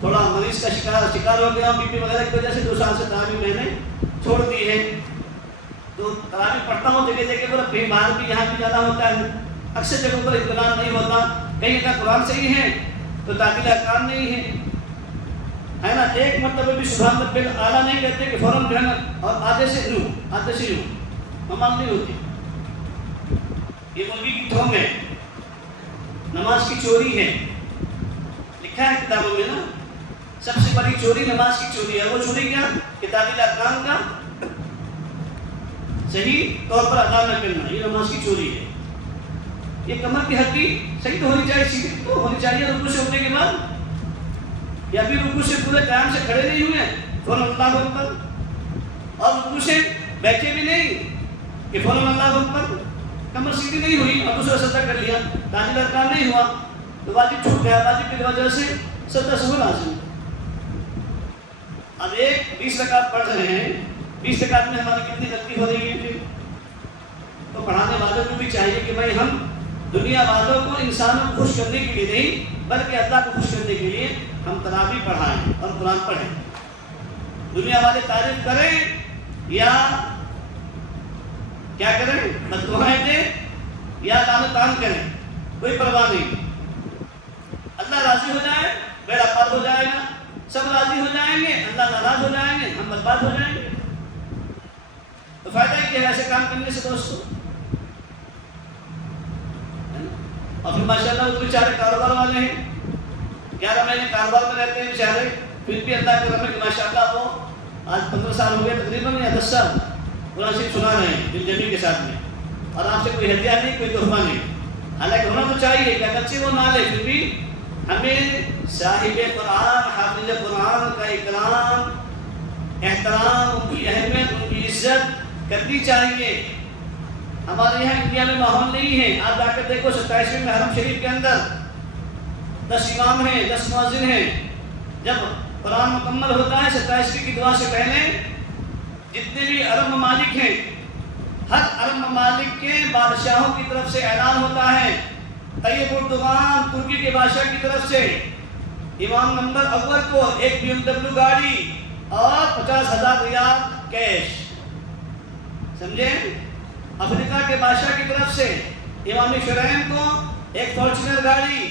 تھوڑا مریض کا شکار ہو گیا، بی پی وغیرہ کی وجہ سے 2 سال سے تراویح میں نے چھوڑ دی ہے، تو تراویح پڑھتا ہوں جگہ جگہ پر، کہیں باہر بھی یہاں بھی جانا ہوتا ہے، اکثر جگہوں پر اطمینان نہیں ہوتا، کہیں کا قرآن صحیح ہے تو تعطیل احکام نہیں ہے نا، ایک مرتبہ بھی سبحان ربی اعلیٰ نہیں کہتے کہ فوراً جو ہے نا، اور آدھے سے یوں ممال نہیں ہوتی، یہ مرغی کی ٹھونگ ہے، نماز کی چوری ہے، لکھا ہے کتابوں میں نا، سب سے بڑی چوری نماز کی چوری ہے۔ وہ چوری کیا؟ کتابی احکام کا صحیح طور پر ادا نہ کرنا، یہ نماز کی چوری ہے۔ یہ کمر کی ہڈی صحیح تو ہونی چاہیے، سیدھی تو ہونی چاہیے رکوع سے اٹھنے کے بعد، یا ابھی رکوع سے پورے قیام سے کھڑے نہیں ہوئے فوراً اللہ اکبر، اور رکوع سے بیٹھے بھی نہیں کہ فوراً اللہ اکبر، کمر سیدھی نہیں ہوئی اور دوسرا سجدہ کر لیا، تاجیل ارکان نہیں ہوا تو واجب چھوٹ گیا، واجب کی وجہ سے سجدہ سہو لازم۔ اب ایک 20 رکعت پڑھ رہے ہیں، 20 رکعت میں ہماری کتنی غلطی ہو رہی ہے پھر؟ تو پڑھانے والوں کو بھی چاہیے کہ بھائی ہم دنیا والوں کو، انسانوں کو خوش کرنے کے لیے نہیں بلکہ اللہ کو خوش کرنے کے لیے ہم تراویح پڑھائیں اور قرآن پڑھیں۔ دنیا والے تعریف کریں یا کیا کریں، بددعائیں دیں یا لعن و طعن کریں، کوئی پرواہ نہیں۔ اللہ راضی ہو جائے بیڑا پار ہو جائے گا، سب راضی ہو جائیں گے، اللہ ناراض ہو جائیں گے، ہم برباد ہو جائیں گے۔ تو فائدہ کیا ہے ایسے کام کرنے سے دوستوں؟ اور پھر ماشاءاللہ وہ بیچارے کاروبار والے ہیں، 11 مہینے کاروبار میں رہتے ہیں بیچارے، پھر بھی اللہ کے رحمت کہ ماشاءاللہ وہ آج 15 سال ہو گئے تقریباً یا 10 سال قرآن شریف سنا رہے ہیں دل جمی کے ساتھ میں، اور آپ سے کوئی ہدیہ نہیں، کوئی تحفہ نہیں۔ حالانکہ ہونا تو چاہیے کہ اگرچہ وہ نہ لے پھر بھی ہمیں صاحب قرآن، حافظ قرآن کا اکرام، احترام، ان کی اہمیت، ان کی عزت کرنی چاہیے۔ ہمارے یہاں انڈیا میں ماحول نہیں ہے، آپ جا کر دیکھو 27ویں میں حرم شریف کے اندر 10 امام ہیں، 10 مؤذن ہیں، جب قرآن مکمل ہوتا ہے 27ویں کی دعا سے پہلے جتنے بھی عرب ممالک ہیں، ہر عرب ممالک کے بادشاہوں کی طرف سے اعلان ہوتا ہے، طیب اردوغان ترکی کے بادشاہ کی طرف سے امام نمبر اول کو ایک BMW گاڑی اور 50,000 ریال کیش، سمجھے؟ افریقہ کے بادشاہ کی طرف سے امام شرائم کو ایک فارچونر گاڑی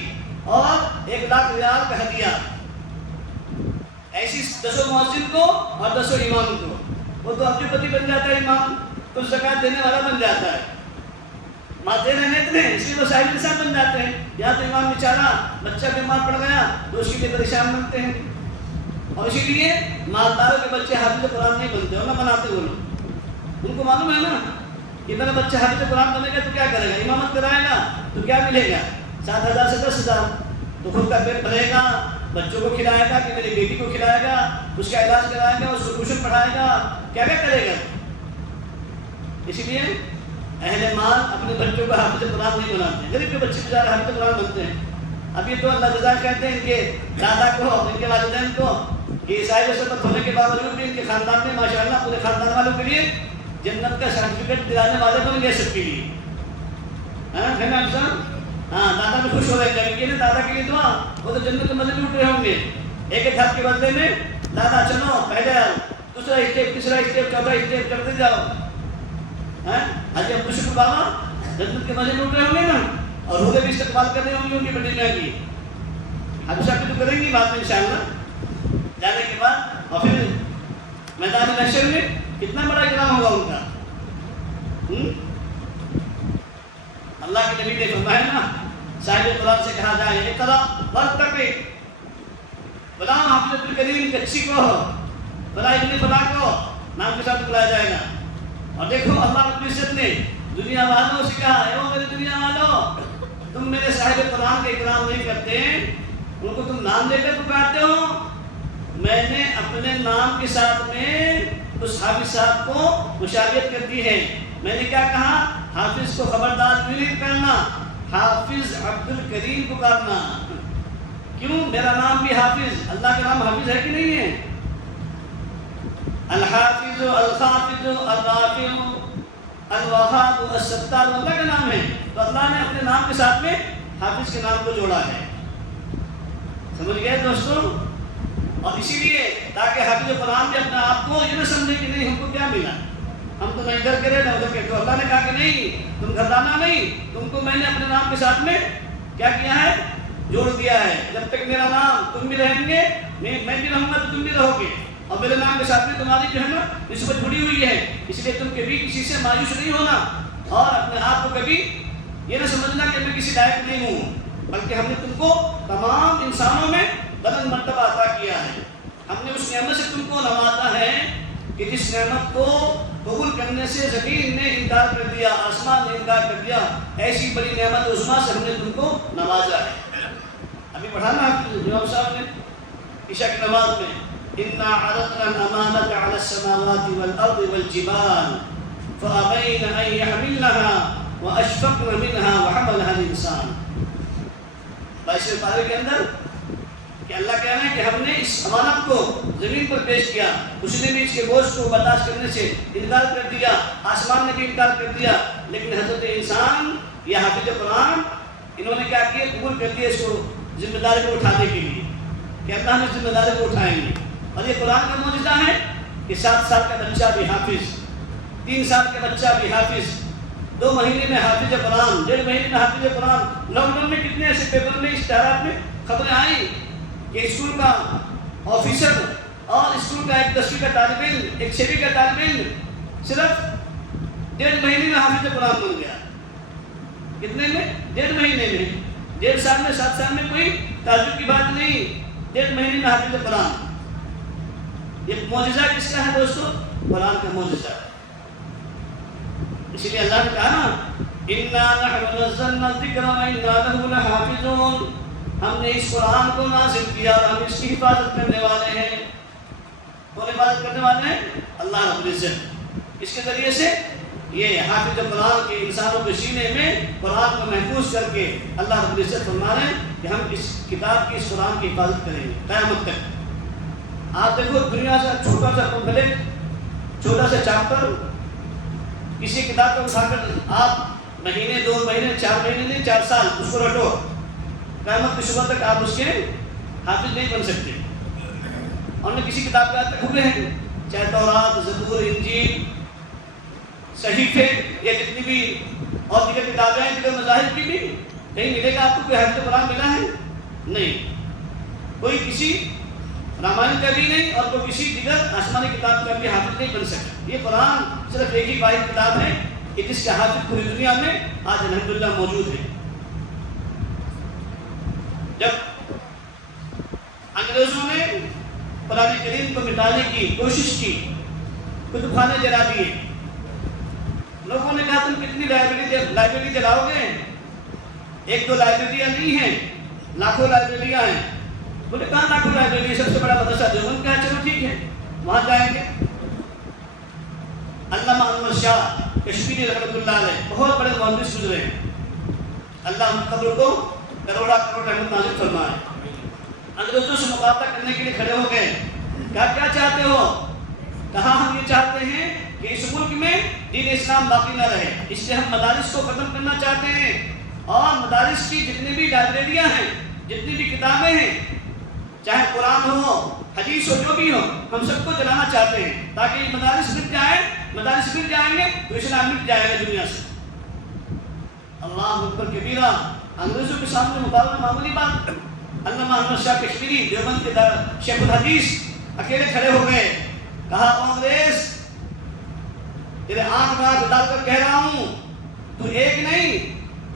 اور 1 لاکھ ریال کا ہدیہ، ایسی 10 مؤذن کو اور 10 امام کو۔ وہ تو اپنی پتی بن جاتا ہے امام، تو زکات دینے والا بن جاتا ہے، ماں دے رہے اتنے اس لیے وہ صاحب نصاب بن جاتے ہیں۔ یا تو امام بیچارہ بچہ بیمار پڑ گیا تو اس کے لیے پریشان بنتے ہیں، اور اسی لیے مالداروں کے بچے حافظ قرآن نہیں بنتے اور نہ بناتے وہ لوگ۔ ان کو معلوم ہے نا کہ میرا بچہ حافظ قرآن بنے گا تو کیا کرے گا، امامت کرائے گا تو کیا ملے گا، 7,000 سے 10,000، تو خود کا پیٹ بھرے گا، بچوں کو کھلائے گا کہ میری بیٹی کو کھلائے گا، اس کا علاج کرائے گا، اس کو ٹیوشن پڑھائے گا، کیا کیا کرے گا۔ اسی لیے اہل مال اپنے بچوں کو حافظ قرآن نہیں بناتے ہیں، غریب کے بچے بیچارے حافظ قرآن بنتے ہیں۔ اب یہ تو اللہ جزا کہتے ہیں ان کے دادا کو، ان کے والدین کو کہ عیسائی وسط ہونے کے باوجود بھی ان کے خاندان میں ماشاءاللہ پورے خاندان والوں کے لیے جنت کا سرٹیفکیٹ دلانے والے بن گئے سب کے لیے، ہے نا افسر؟ ہاں، دادا بھی خوش ہو رہے ہیں کہ دادا کے لیے دعا، وہ تو جنت کے مزے بھی اٹھ رہے ہوں گے۔ ایک ہاتھ کے بدلے میں دادا چلو پہلے دوسرا اسٹیپ، تیسرا اسٹیپ، چوتھا اسٹیپ چڑھتے جاؤ۔ حاجی ابو شکر بابا جنت کے مزے میں اٹھ رہے ہوں گے نا، اور روزے بھی استقبال کر رہے ہوں گے ان کی بڑی میاں کی۔ حاجی صاحب تو کریں گی بات میں انشاءاللہ جانے کے بعد، اور پھر میدان محشر میں کتنا بڑا اکرام ہوگا ان کا۔ اللہ کے نبی نے فرمایا نا، صاحب قرآن سے کہا جائے اقرا ورتقی، بلا حافظ الکریم کچی کو، بلا ابن بلا کو نام کے ساتھ بلایا جائے گا۔ اور دیکھو اللہ رب العزت نے دنیا والوں سے کہا، اے میرے دنیا والوں، تم میرے صاحب قرآن کا اکرام نہیں کرتے، ان کو تم نام لے کر پکارتے ہو، میں نے اپنے نام کے ساتھ میں اس حافظ صاحب کو مشابہت کر دی ہے۔ میں نے کیا کہا، حافظ کو خبردار نہیں کرنا، حافظ عبد الکریم پکارنا۔ کیوں؟ میرا نام بھی حافظ، اللہ کا نام حافظ ہے کہ نہیں ہے؟ الحافظ، الخافظ، الرافع، الوهاب، الستار، اللہ کا نام ہے، تو اللہ نے اپنے نام کے ساتھ میں حافظ کے نام کو جوڑا ہے۔ سمجھ گئے دوستوں؟ اور اسی لیے تاکہ حافظ قرآن بھی اپنے آپ کو یہ نہ سمجھے کہ نہیں ہم کو کیا ملا، ہم تو نہ ادھر کرے نہ ادھر کرے، تو اللہ نے کہا کہ نہیں، تم گھبرانا نہیں، تم کو میں نے اپنے نام کے ساتھ میں کیا کیا ہے، جوڑ دیا ہے۔ جب تک میرا نام تم بھی رہیں گے، میں بھی رہوں گا تو تم بھی رہو گے، اور میرے نام کے ساتھ میں تمہاری جو ہے نا نسبت جڑی ہوئی ہے۔ اس لیے تم کبھی کسی سے مایوس نہیں ہونا، اور اپنے آپ کو کبھی یہ نہ سمجھنا کہ میں کسی لائق نہیں ہوں، بلکہ ہم نے تم کو تمام انسانوں میں بلند مرتبہ عطا کیا ہے. ہم نے اس نعمت سے تم کو نوازا ہے کہ جس نعمت کو قبول کرنے سے زمین نے انکار کر دیا، آسمان نے انکار کر دیا، ایسی بڑی نعمت عظمیٰ سے ہم نے تم کو نوازا ہے. ابھی پڑھانا امام صاحب نے عشاء کی نماز میں اِنَّا عَرَضْنَا الْأَمَانَةَ عَلَى السَّمَاوَاتِ وَالْأَرْضِ وَالْجِبَالِ فَأَبَيْنَ أَن يَحْمِلْنَهَا وَأَشْفَقْنَ مِنْهَا وَحَمَلَهَا الْإِنسَانُ. 22 پارے کے اندر کہ اللہ کہہ رہے ہیں کہ ہم نے اس امانت کو زمین پر پیش کیا، اس نے بھی اس کے بوجھ کو برداشت کرنے سے انکار کر دیا، آسمان نے بھی انکار کر دیا، لیکن حضرت انسان یا حافظ قرآن انہوں نے کیا کیا؟ قبول کر دیا اس کو ذمہ داری کو اٹھانے کے لیے کہ اللہ ہم اس ذمہ داری کو اٹھائیں گے. اور یہ قرآن کا معجزہ ہے کہ 7 سال کا بچہ بھی حافظ، 3 سال کا بچہ بھی حافظ، 2 مہینے میں حافظ قرآن، 1.5 مہینے میں حافظ قرآن. لاک ڈاؤن میں کتنے ایسے پیپر میں اشتہارات میں خبریں آئیں کہ اسکول کا آفیسر اور اسکول کا ایک 10ویں کا طالب علم، ایک 6ویں کا طالب علم صرف 1.5 مہینے میں حافظ قرآن بن گیا. کتنے میں؟ 1.5 مہینے میں. 1.5 سال میں 7 سال میں کوئی تعجب کی بات نہیں، 1.5 مہینے میں حافظ قرآن. یہ معجزہ کس کا ہے دوستو؟ قرآن کا معجزہ. اسی لیے اللہ نے کہا نا اِنَّا نَحْنُ نَزَّلْنَا الذِّكْرَ وَإِنَّا لَهُ لَحَافِظُونَ. ہم نے اس قرآن کو نازل کیا اور ہم اس کی حفاظت کرنے والے ہیں. کون حفاظت کرنے والے ہیں؟ اللہ رب العزت. اس کے ذریعے سے یہ حافظ قرآن کے انسانوں کے سینے میں قرآن کو محفوظ کر کے اللہ رب العزت فرما رہے ہیں کہ ہم اس کتاب کی، اس قرآن کی حفاظت کریں گے قیامت تک. آپ دیکھو دنیا سے چھوٹا سا پمفلیٹ، چھوٹا سا چیپٹر کسی کتاب کو اٹھا کر آپ مہینے، 2 مہینے، 4 مہینے نہیں 4 سال اس کو رٹو، قیامت کی صبح تک آپ اس کے حافظ نہیں بن سکتے. اور نہ کسی کتاب کے آتے کھلے ہیں، چاہے تورات، زبور، انجیل، صحیفے یا جتنی بھی اور دیگر کتابیں ہیں، دیگر مذاہب کی بھی کہیں ملے گا آپ کو کوئی حافظ قرآن ملا ہے؟ نہیں. کوئی کسی رامائن کا بھی نہیں اور کوئی کسی دیگر آسمانی کتاب کا بھی حافظ نہیں بن سکتا. یہ قرآن صرف ایک ہی واحد کتاب ہے کہ جس کا حافظ پوری دنیا میں آج الحمدللہ موجود ہے. جب انگریزوں نے قرآن کریم کو مٹانے کی کوشش کی، کتب خانے جلا دیے، لوگوں نے کہا تم کتنی لائبریری جلاؤ گے؟ 1-2 لائبریریاں نہیں ہیں، لاکھوں لائبریریاں ہیں. بولے کہاں لاکھوں لائبریری؟ سب سے بڑا مدرسہ دیوبند کا ہے. چلو ٹھیک ہے وہاں جائیں گے. علامہ انور شاہ کشمیری رحمۃ اللہ علیہ بہت بڑے مہندس گزرے ہیں، اللہ ان قبر کو کروڑا کروڑ رحمت نازل فرمائے. انگریزوں سے مقابلہ کرنے کے لیے کھڑے ہو گئے. کیا چاہتے ہو؟ کہا ہم یہ چاہتے ہیں کہ اس ملک میں دین اسلام باقی نہ رہے، اس لیے ہم مدارس کو ختم کرنا چاہتے ہیں اور مدارس کی جتنی بھی لائبریریاں ہیں، جتنی بھی کتابیں ہیں، چاہے قرآن ہو، حدیث ہو، جو بھی ہو، ہم سب کو جلانا چاہتے ہیں تاکہ یہ مدارس مٹ جائیں. مدارس مٹ جائیں گے تو اسلام مٹ جائے گا دنیا سے. اللہ اکبر کبیرہ. انگریزوں کے سامنے مقابلہ معمولی بات. علامہ احمد شاہ کشمیری دیوبند کے شیخ الحدیث اکیلے کھڑے ہو گئے. کہا انگریز تیرے آنکھ میں آنکھ ڈال کر کہہ رہا ہوں، تو ایک نہیں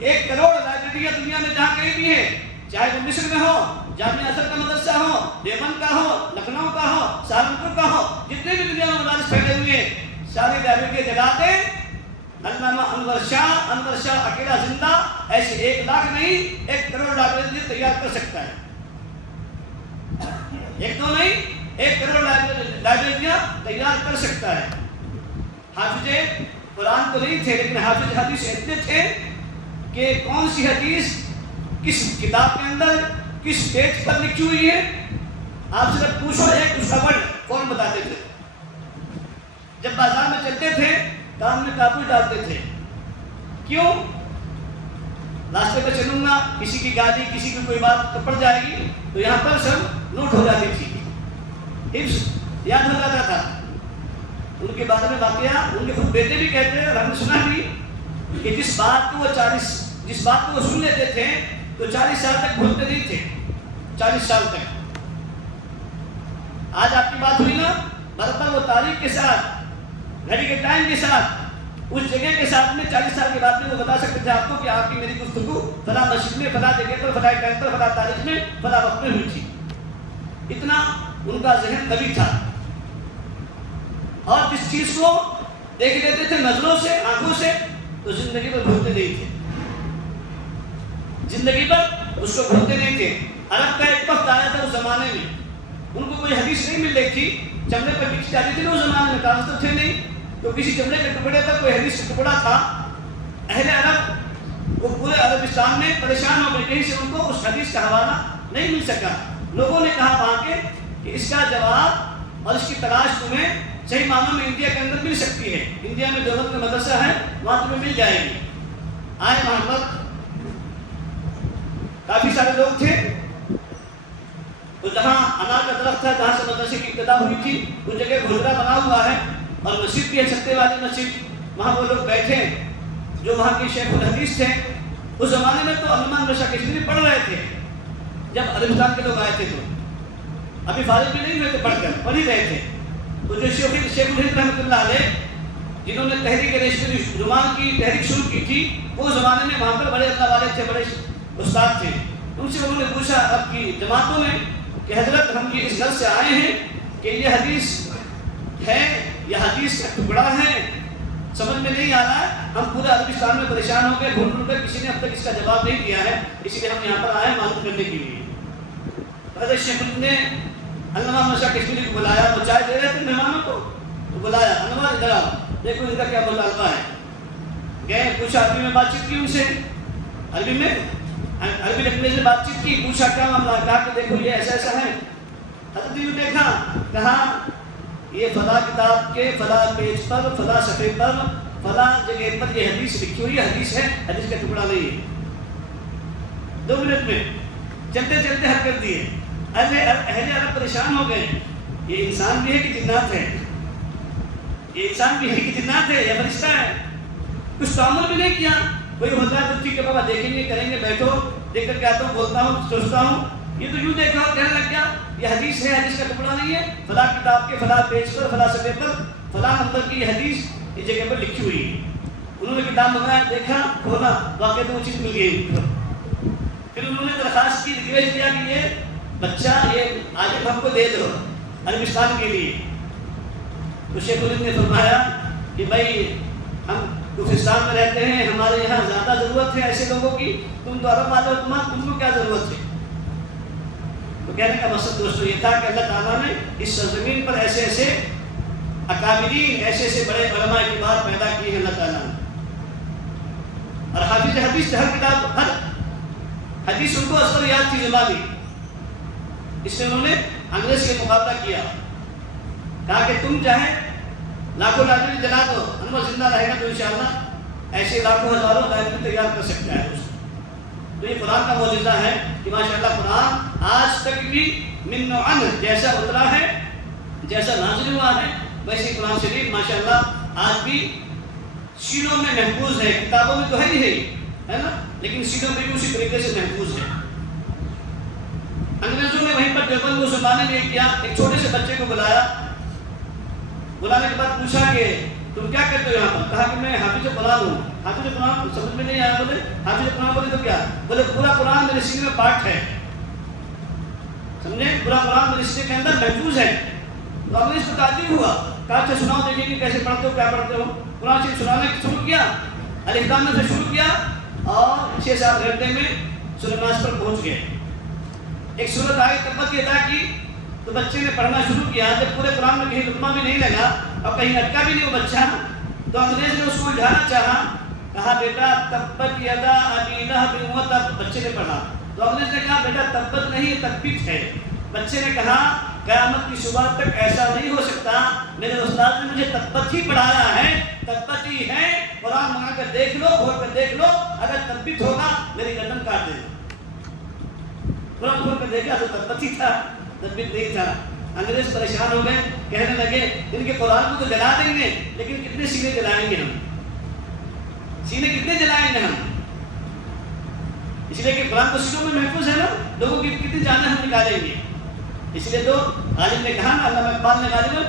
1 کروڑ لائبریریاں دنیا میں جہاں کہیں بھی ہیں، چاہے وہ مصر میں ہو، جامعہ ازہر کا مدرسہ ہو، دیوبند کا ہو، لکھنؤ کا ہو، سہارنپور کا ہو، جتنے بھی دنیا میں مدارس پھیلے ہوئے ہیں ساری لائبریریاں جلا دیں. علامہ انور شاہ اکیلا زندہ ایسے 1 لاکھ نہیں 1 کروڑ لائبریریاں تیار کر سکتا ہے. 1-2 نہیں 1 کروڑ لائبریریاں تیار کر سکتا ہے. حافظ قرآن تو نہیں تھے لیکن حافظ حدیث اتنے تھے کہ کون سی حدیث کس کتاب کے اندر کس پیج پر لکھی ہوئی ہے آپ صرف پوچھو، ایک اس کا ورڈ کون بتاتے تھے. جب بازار میں چلتے تھے کام میں کاپی ڈالتے تھے. کیوں؟ راستے پہ چلوں گا، کسی کی گاڑی، کسی کی کوئی بات تو پڑ جائے گی تو یہاں پر سب نوٹ ہو جاتی تھی، حفظ یاد ہو جاتا تھا. ان کے بارے میں واقعہ ان کے خود بیٹے بھی کہتے ہیں اور ہم نے سنا بھی کہ جس بات کو وہ سن لیتے تھے تو 40 سال تک بھولتے نہیں تھے. 40 سال تک. آج آپ کی بات ہوئی نا، برابر وہ تاریخ کے ساتھ، گھڑی کے ٹائم کے ساتھ اس جگہ کے ساتھ میں 40 سال کے بعد میں وہ بتا سکتے تھے آپ کو کہ آپ کی میری گفتگو فلاں مسجد میں فلاں جگہ پر فلاں ٹائم پر فلاں تاریخ میں فلاں وقت میں ہوئی تھی. اتنا ان کا ذہن قوی تھا. اور جس چیز کو دیکھ لیتے تھے نظروں سے آنکھوں سے تو زندگی پر بھولتے نہیں تھے. زندگی پر اس کو بھولتے نہیں تھے. عرب کا ایک وقت آیا تھا اس زمانے میں ان کو کوئی حدیث نہیں مل رہی تھی. چمڑے پر لکھی جاتی تھی نا اس زمانے میں کاغذ تو تھے نہیں تو کسی چمڑے کے ٹکڑے پر کوئی حدیث کا ٹکڑا تھا. اہل عرب وہ پورے عربستان میں پریشان ہو گئے کہیں سے ان کو اس حدیث کا حوالہ نہیں مل سکا. لوگوں نے کہا وہاں کے کہ اس کا جواب اور اس کی تلاش تمہیں صحیح معنوں میں انڈیا کے اندر مل سکتی ہے. انڈیا میں دولت کا مدرسہ ہے وہاں تمہیں مل جائے گی. آئے وہاں پر کافی سارے لوگ تھے. تو جہاں انار کا درخت تھا جہاں سے مدرسے کی ابتدا ہوئی تھی اس جگہ گھوڑا بنا ہوا ہے اور مسجد بھی ہے چھتے والی مسجد. وہاں وہ لوگ بیٹھے جو وہاں کے شیخ الحدیث تھے. اس زمانے میں تو علامہ انور شاہ کشمیری پڑھ رہے تھے جب عربستان کے لوگ آئے تھے. تو ابھی فارغ بھی نہیں ہوئے تھے پڑھ کر پڑھ ہی رہے تھے. تو جو شیخ الہند رحمۃ اللہ علیہ جنہوں نے تحریک ریشمی زبان کی تحریک شروع کی تھی وہ زمانے میں وہاں پر بڑے اللہ والے تھے بڑے استاد تھے. ان سے انہوں نے پوچھا اب کی جماعتوں میں کہ حضرت ہم یہ اس گھر سے آئے ہیں کہ یہ حدیث ہے یا حدیث کا ٹکڑا ہے سمجھ میں نہیں آ رہا ہے. ہم پورے عربستان میں پریشان ہو گئے ڈھونڈ کر کسی نے اب تک اس کا جواب نہیں دیا ہے اس لیے ہم یہاں پر آئے معلوم کرنے کے لیے. حضرت شیخ الہند نے علامہ انور شاہ کشمیری کو بلایا. وہ چائے دے رہے تھے مہمانوں کو تو بلایا انور ادھر آؤ دیکھو ان کا کیا مطالبہ ہے. گئے پوچھا عربی میں بات چیت کی ان سے عربی لکھنے سے بات چیت کی. پوچھا کیا معاملہ ہے. کہا کہ دیکھو یہ ایسا ایسا ہے. حضرت نے دیکھا کہا یہ فلاں کتاب کے فلاں پیج پر فلاں صفحے پر فلاں جگہ پر یہ حدیث لکھی ہوئی حدیث ہے حدیث کا ٹکڑا نہیں ہے. 2 منٹ میں چلتے چلتے حل کر دیے. اہل عرب پریشان ہو گئے. یہ انسان بھی ہے کہ جنات ہے. یہ انسان بھی ہے کہ جنات ہے یا فرشتہ ہے. کچھ تعامل بھی نہیں کیا. کوئی ہوتا ہے تو ٹھیک ہے بابا دیکھیں گے کریں گے بیٹھو دیکھ کر کے آتا ہوں بولتا ہوں سوچتا ہوں. یہ تو یوں دیکھا اور کہنے لگ گیا یہ حدیث ہے حدیث کا ٹکڑا نہیں ہے. فلاں کتاب کے فلاں پیج پر فلاں صفحے پر فلاں نمبر کی یہ حدیث اس جگہ پر لکھی ہوئی ہے. انہوں نے کتاب منگایا دیکھا کھولا واقعی تو وہ چیز مل گئی. پھر انہوں نے درخواست کی ریکویسٹ کیا کہ یہ بچہ یہ آج ہم کو دے دو عربستان کے لیے. تو شیخ الہند نے فرمایا کہ بھائی ہم کفرستان میں رہتے ہیں ہمارے یہاں زیادہ ضرورت ہے ایسے لوگوں کی. تم تو عرب والے ہو تم کو کیا ضرورت ہے. تو کہنے کا مقصد دوستو یہ تھا کہ اللہ تعالیٰ نے اس سرزمین پر ایسے ایسے اکابرین ایسے ایسے بڑے علماء کی بات پیدا کی ہے اللہ تعالیٰ نے. اور حافظ حدیث ہر کتاب ہر حدیث ان کو اثر یاد تھی زبانی. اس میں انہوں نے انگریز کے مقابلہ کیا. کہا کہ تم چاہے لاکھوں لائبریری جلا دو انور زندہ رہے گا تو انشاءاللہ ایسے لاکھوں ہزاروں لائبریری تیار کر سکتا ہے. تو یہ قرآن کا معجزہ ہے کہ ماشاءاللہ قرآن آج تک بھی من نوعاً جیسا اترا ہے جیسا نازل ہوا ہے ویسے قرآن شریف ماشاءاللہ آج بھی سینوں میں محفوظ ہے. کتابوں میں تو ہے ہی ہے نا لیکن سینوں میں بھی اسی طریقے سے محفوظ ہے. انگریزوں نے وہیں پر دیوبند کو سنبھالنے کے لیے کیا. ایک چھوٹے سے بچے کو بلایا. بلانے کے بعد پوچھا کہ تم کیا کرتے ہو یہاں پر. کہا کہ میں حافظ قرآن ہوں. حافظ قرآن سمجھ میں نہیں آیا. بولے حافظ قرآن بولے تو کیا. بولے پورا قرآن میرے سینے میں پاٹ ہے. سمجھے پورا قرآن میرے سینے کے اندر محفوظ ہے. تو انگریز کو تعجب ہوا. کہا اچھا سناؤ دیکھیے کہ کیسے پڑھتے ہو کیا پڑھتے ہو. قرآن شریف سنانے شروع کیا. الف لام سے شروع کیا اور 6-7 گھنٹے میں سورہ ناس پر پہنچ گئے. ایک سورت آئی تبت ادا کی تو بچے نے پڑھنا شروع کیا. جب پورے قرآن میں کہیں لقمہ بھی نہیں لگا اور کہیں اٹکا بھی نہیں وہ بچہ تو انگریز نے اس کو اٹھانا چاہا. کہا بیٹا تبت یدا ابی لہب و تب. بچے نے پڑھا تو انگریز نے کہا بیٹا تبت نہیں تبت ہے. بچے نے کہا قیامت کی صبح تک ایسا نہیں ہو سکتا. میرے استاد نے مجھے تبت ہی پڑھایا ہے تبت ہی ہے. قرآن منگا کر دیکھ لو کھول کر دیکھ لو اگر تبت ہوگا میری گردن کاٹ دے. قرآن کھول کر دیکھا تو تبت ہی تھا تبت نہیں تھا. انگریز پریشان ہو گئے. کہنے لگے ان کے قرآن کو تو جلا دیں گے لیکن کتنے سینے جلائیں گے ہم. سینے کتنے جلائیں گے ہم. اس لیے کہ قرآن کو سینوں میں محفوظ ہے نا. لوگوں کی کتنی جانیں ہم نکالیں گے. اس لیے تو غالب نے کہا نا علامہ اقبال نے غالباً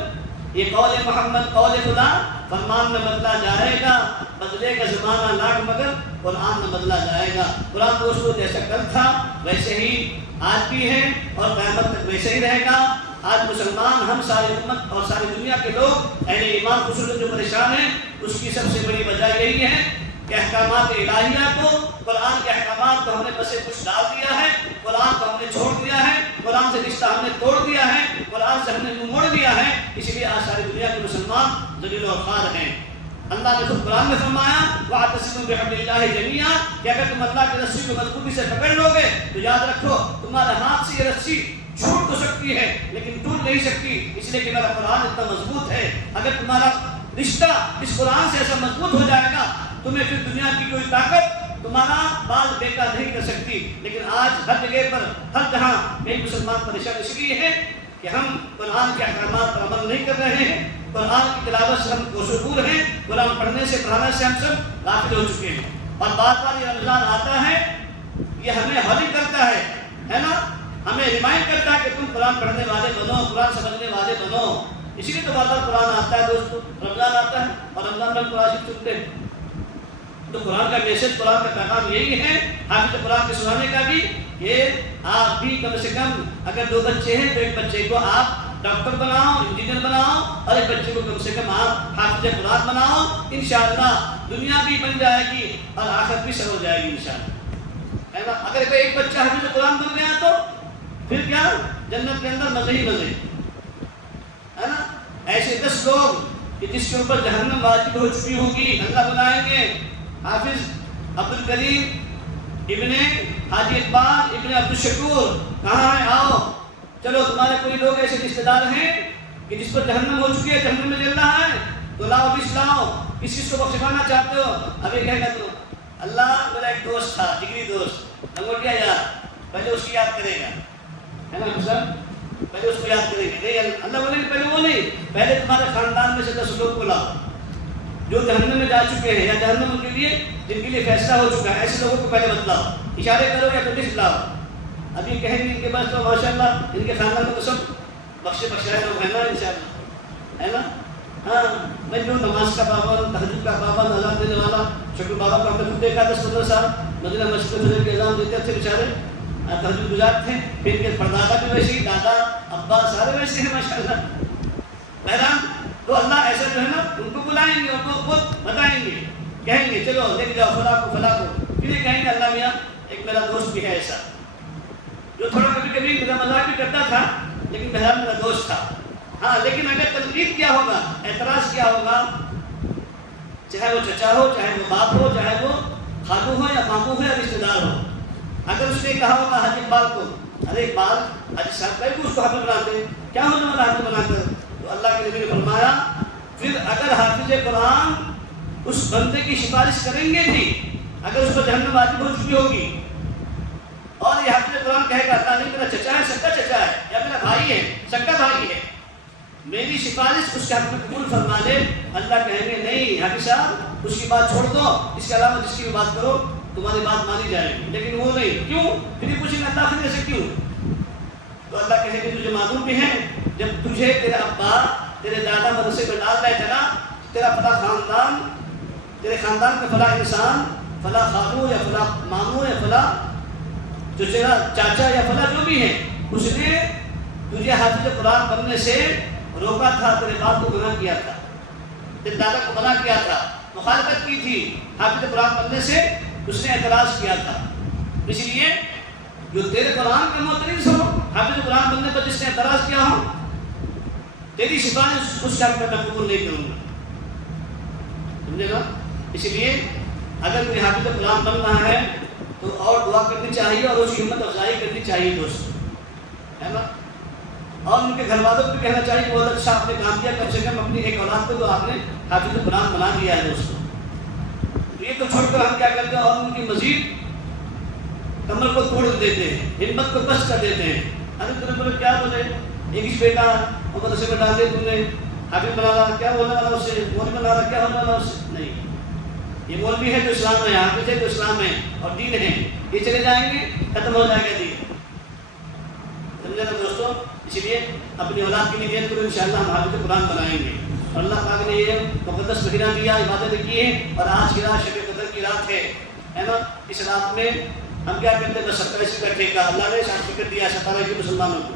یہ قول محمد قول خدا فرمان نہ بدلا جائے گا، بدلے کا زمانہ لاکھ مگر قرآن نہ بدلا جائے گا۔ قرآن دوستو جیسا کل تھا ویسے ہی آج بھی ہے اور قیامت تک ویسے ہی رہے گا۔ آج مسلمان، ہم ساری امت اور ساری دنیا کے لوگ اہل ایمان خصوصاً جو پریشان ہیں، اس کی سب سے بڑی وجہ یہی ہے کہ احکامات الہیہ کو، قرآن کے احکامات کو ہم نے بسے کچھ ڈال دیا ہے، قرآن کو ہم نے چھوڑ دیا ہے، قرآن سے رشتہ ہم نے توڑ دیا ہے، قرآن سے ہم نے منہ موڑ دیا ہے۔ اسی لیے آج ساری دنیا کے مسلمان ذلیل و خوار ہیں۔ اللہ نے خود قرآن میں فرمایا وَاعْتَصِمُوا بِحَبْلِ اللَّهِ جَمِيعًا کہ اگر تم اللہ کی رسی کو مضبوطی سے پکڑ لو گے تو یاد رکھو تمہارے ہاتھ سے یہ رسی چھوٹ تو سکتی ہے لیکن ٹوٹ نہیں سکتی، اس لیے کہ میرا قرآن اتنا مضبوط ہے۔ اگر تمہارا رشتہ اس قرآن سے ایسا مضبوط ہو جائے گا تمہیں پھر دنیا کی کوئی طاقت تمہارا بال بیکار نہیں کر سکتی۔ لیکن آج ہر جگہ پر، ہر جہاں کئی مسلمان پریشان اس لیے ہیں کہ ہم قرآن کے احکامات پر عمل نہیں کر رہے ہیں، قرآن کی تلاوت سے ہم کوسوں دور ہیں، قرآن پڑھنے سے پڑھانے سے ہم سب غافل ہو چکے ہیں۔ اور بار بار یہ رمضان آتا ہے، یہ ہمیں ہولی کرتا ہے نا، ہمیں ریمائنڈ کرتا ہے کہ تم قرآن پڑھنے والے بنو، قرآن سمجھنے والے بنو۔ اسی لیے تو بار بار قرآن آتا ہے دوستو، رمضان آتا ہے اور رمضان میں قرآن سنتے ہیں۔ تو قرآن کا میسج، قرآن کا پیغام یہی ہے حافظ قرآن کے سنانے کا بھی کہ آپ بھی کم سے کم اگر 2 بچے ہیں تو ایک بچے کو آپ ڈاکٹر بناؤ، انجینئر بناؤ، اور ایک بچے کو کم سے کم آپ حافظ قرآن بناؤ۔ انشاءاللہ دنیا بھی بن جائے گی اور آخرت بھی سر ہو جائے گی انشاءاللہ، ہے نا۔ اگر کوئی ایک بچہ حافظ قرآن بن گیا تو پھر کیا جنت کے اندر مزے ہی مزے، ہے نا۔ ایسے 10 لوگ کہ جس کے اوپر جہنم واجب ہو چکی ہوگی اللہ بنائیں گے۔ حافظ عبدالکریم ابن حاجی اقبال ابن عبدالشکور کہاں ہے؟ آؤ چلو، تمہارے کوئی لوگ ایسے رشتے دار ہیں کہ جس پر جہنم ہو چکی ہے، جہنم میں جل رہا ہے، تو لاؤ ابھی لاؤ، کس چیز کو بخشوانا چاہتے ہو؟ ابھی کہے گا تو اللہ میرا ایک دوست تھا، جگری دوست، لنگوٹیا یار، پہلے اس کی یاد کرے گا، ہے نا سر، پہلے اس کو یاد کریں گے۔ نہیں، اللہ بولے کہ پہلے وہ نہیں، پہلے تمہارے خاندان میں سے 10 لوگ کو لاؤ جو جہنم میں جا چکے ہیں یا جہنم کے لیے جن کے لیے فیصلہ ہو چکا ہے، ایسے لوگوں کو پہلے بتلاؤ، اشارے کرو یا تو لسٹ لاؤ۔ ابھی کہیں گے ان کے پاس تو ماشاءاللہ ان کے خاندان میں تو سب بخشے بخشائے لوگ ہیں نا انشاءاللہ، ہے نا۔ ہاں، میں جو نماز کا پابند، تہجد کا پابند، اذان دینے والا شکر بابا کو ہم نے خود دیکھا 10-15 سال مدینہ مسجد میں فجر کے اذان دیتے تھے، بیچارے تہجد گزار تھے، پھر کے پردادا بھی ویسے ہی، دادا ابا سارے ویسے ہیں ماشاءاللہ۔ بہرحال تو اللہ ایسا جو ہے نا ان کو بلائیں گے، ان کو خود بتائیں گے، کہیں گے چلو لے کے جاؤ فلاں کو فلاں کو، پھر یہ کہیں گے اللہ میاں ایک میرا دوست بھی ہے ایسا جو تھوڑا کبھی کبھی میرا مذاق بھی کرتا تھا لیکن بہرحال میرا دوست تھا۔ ہاں، لیکن اگر تنقید کیا ہوگا، اعتراض کیا ہوگا، چاہے وہ چچا ہو، چاہے وہ باپ ہو، چاہے وہ خالو ہو یا ماموں ہو یا رشتے دار ہو، اگر اس نے کہا ہوگا حاجی اقبال کو، ارے اقبال حاجی صاحب کئی کو اس کو حافظ بناتے ہیں، کیا ہونے والا حافظ بنا کر؟ تو اللہ کے نبی نے فرمایا پھر اگر حافظ قرآن اس بندے کی سفارش کریں گے بھی، اگر اس کو جہنم واجب ہو چکی ہوگی اور یہ حافظ قرآن کہے گا اللہ نہیں میرا چچا ہے، سکا چچا ہے، یا میرا بھائی ہے، سکا بھائی ہے، میری سفارش اس کے حق میں قبول فرما لے، اللہ کہیں گے نہیں حافظ صاحب اس کی بات چھوڑ دو، اس کے علاوہ جس کی بھی بات کرو تمہاری بات مانی جائے گی، لیکن وہ نہیں، کیوں؟ پھر یہ پوچھیں گے اللہ خود ایسے کیوں؟ تو اللہ کہے گے تجھے معلوم بھی ہے جب تجھے تیرے ابا تیرے دادا مدرسے میں ڈال رہے تھے نا، تیرا فلاں خاندان، تیرے خاندان کا فلاں انسان، فلاں خالو یا فلاں ماموں یا فلاں جو تیرا چاچا یا فلاں جو بھی ہے، اس نے تجھے حافظ قرآن پڑھنے سے روکا تھا، تیرے باپ کو منع کیا تھا، تیرے دادا کو منع کیا تھا، مخالفت کی تھی حافظ قرآن پڑھنے سے، اس نے اعتراض کیا تھا۔ اس لیے جو تیرے قرآن کا معترض ہو، حافظ قرآن پڑھنے پر جس نے اعتراض کیا ہو، تیری سفارش اس کا میں قبول نہیں کروں گا، سمجھے گا۔ اس لیے اگر کوئی حافظ قرآن بن رہا ہے تو اور دعا کرنی چاہیے اور اس کی ہمت افزائی کرنی چاہیے دوست، ہے نا۔ اور ان کے گھر والوں کو بھی کہنا چاہیے کہ بہت اچھا آپ نے کام کیا، کم سے کم اپنی ایک اولاد کو تو آپ نے حافظ قرآن بنا دیا ہے دوستوں۔ یہ تو چھوڑ کر ہم کیا کرتے ہیں اور ان کی مزید کمر کو توڑ دیتے ہیں، ہمت کو کس کر دیتے ہیں۔ ارے تم بولے کیا بولے، ایک ہی بیٹا اور مدرسے میں ڈال دے تم نے، حافظ بنا رہا، کیا ہونے والا اس سے، مولوی بنا رہا، کیا ہونے والا اس سے؟ نہیں، یہ مولوی ہے جو اسلام میں، حافظ ہے جو اسلام میں اور دین ہے، یہ چلے جائیں گے ختم ہو جائے گا دین، سمجھے نا دوستوں۔ اس لیے اپنی اولاد کے لیے نیت کرو، انشاءاللہ ہم حافظ قرآن بنائیں گے. اور اللہ پاک نے یہ مقدس مہینہ دیا، عبادتیں کی ہیں، اور آج کی رات شب قدر کی رات ہے نا. اس رات میں ہم کیا کرتے ہیں؟ 27 کا ٹھیکہ اللہ نے سرٹیفکیٹ دیا 17 کے مسلمانوں کو.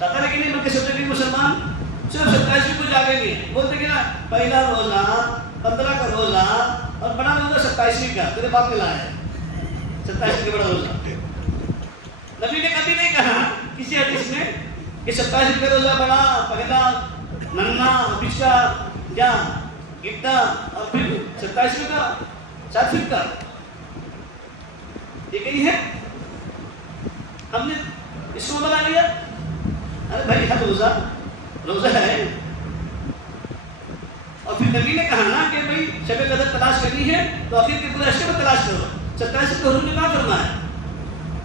17 کے نہیں بلکہ 17 کے مسلمان صرف 27 کو جاگیں گے. بولتے کہ نا پہلا روزہ 15 کا روزہ اور بڑا روزہ 27 کا. تیرے باپ نے لایا ہے 27 کا بڑا روزہ. نبی نے کبھی نہیں کہا کسی حدیث میں کہ 27 کا روزہ بڑا، پہلا ننا، بچا یا گڈا اور پھر 27 کا 60 کا. یہ کہیں ہے ہم نے اس کو بنا لیا. ارے بھائی ہر روزہ ہے. اور پھر نبی نے کہا نا کہ بھائی شب قدر تلاش کرنی ہے تو آخر کے پورے اشرے میں تلاش کرو. 27 کو حضور نے کہاں فرمایا؟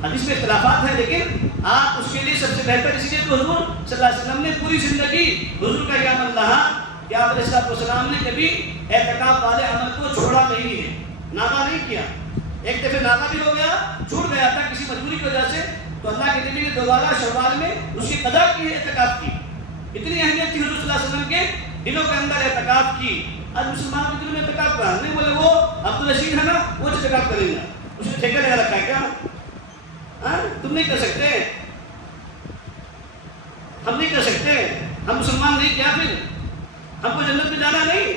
حدیث میں اختلافات ہیں، لیکن آپ اس کے لیے سب سے بہتر اس لیے تو حضور صلی اللہ علیہ وسلم نے پوری زندگی حضور کا یہ عمل رہا کہ آپ علیہ السلام نے کبھی اعتکاف والے عمل کو چھوڑا نہیں ہے، ناغہ نہیں کیا. ایک دفعہ ناغہ بھی ہو گیا، چھوٹ گیا تھا کسی مجبوری کی وجہ سے، تو اللہ کے نبی نے دوبارہ شوال میں اس کی قضا کی ہے، اعتکاف کی. اتنی اہمیت تھی حضور صلی اللہ علیہ وسلم کے دلوں کے اندر اعتکاف کی. آج مسلمان کے دلوں میں اعتکاف کہا نہیں، بولے وہ عبدالرشید ہے نا وہ اعتکاف کریں گا، اس نے ٹھیکہ لگا رکھا ہے کیا؟ تم نہیں کر سکتے، ہم نہیں کر سکتے، ہم مسلمان نہیں کیا؟ پھر ہم کو جنت میں جانا نہیں.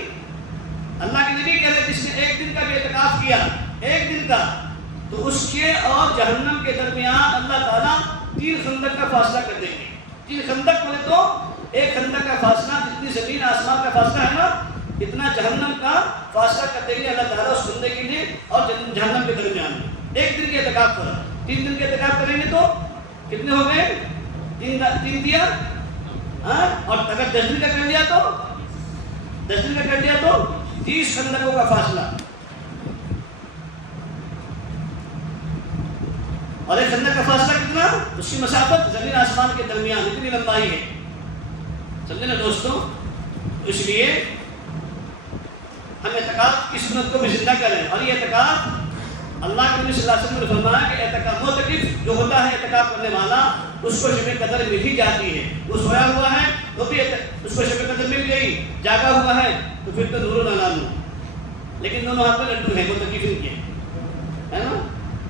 اللہ کے نبی کہہ رہے جس نے ایک دن کا بھی اعتکاف کیا، ایک دن کا، تو اس کے اور جہنم کے درمیان اللہ تعالیٰ 3 خندق کا فاصلہ کر دیں گے. 3 خندق بولے تو ایک خندق کا فاصلہ جتنی زمین آسمان کا فاصلہ ہے نا، اتنا جہنم کا فاصلہ کر دیں گے اللہ تعالیٰ اس خندق کے لیے اور جہنم کے درمیان. ایک دن کے اعتکاف کرا. 3 دن کے اعتکاف کریں گے تو کتنے ہو گئے؟ 3 دیا. اور اگر 10 دن کا کر لیا تو 10 دن کا کر لیا تو 30 خندقوں کا فاصلہ. اور ایک خندق کا فاصلہ کتنا؟ اس کی مسافت زمین آسمان کے درمیان اتنی لمبائی ہے. سمجھے نا دوستوں؟ اس لیے ہم اعتکاف کی سنت کو بھی زندہ کریں. اور یہ اعتکاف اللہ کے نبی صلی اللہ علیہ وسلم نے فرمایا کہ اعتکاف معتکف جو ہوتا ہے اعتکاف کرنے والا اس کو شب قدر مل ہی جاتی ہے. وہ سویا ہوا ہے تو بھی اس کو شب قدر مل گئی، جاگا ہوا ہے تو پھر تو نور نہ لالو. لیکن دونوں ہاتھ میں لڈو ہے معتکفین کے، ہے نا؟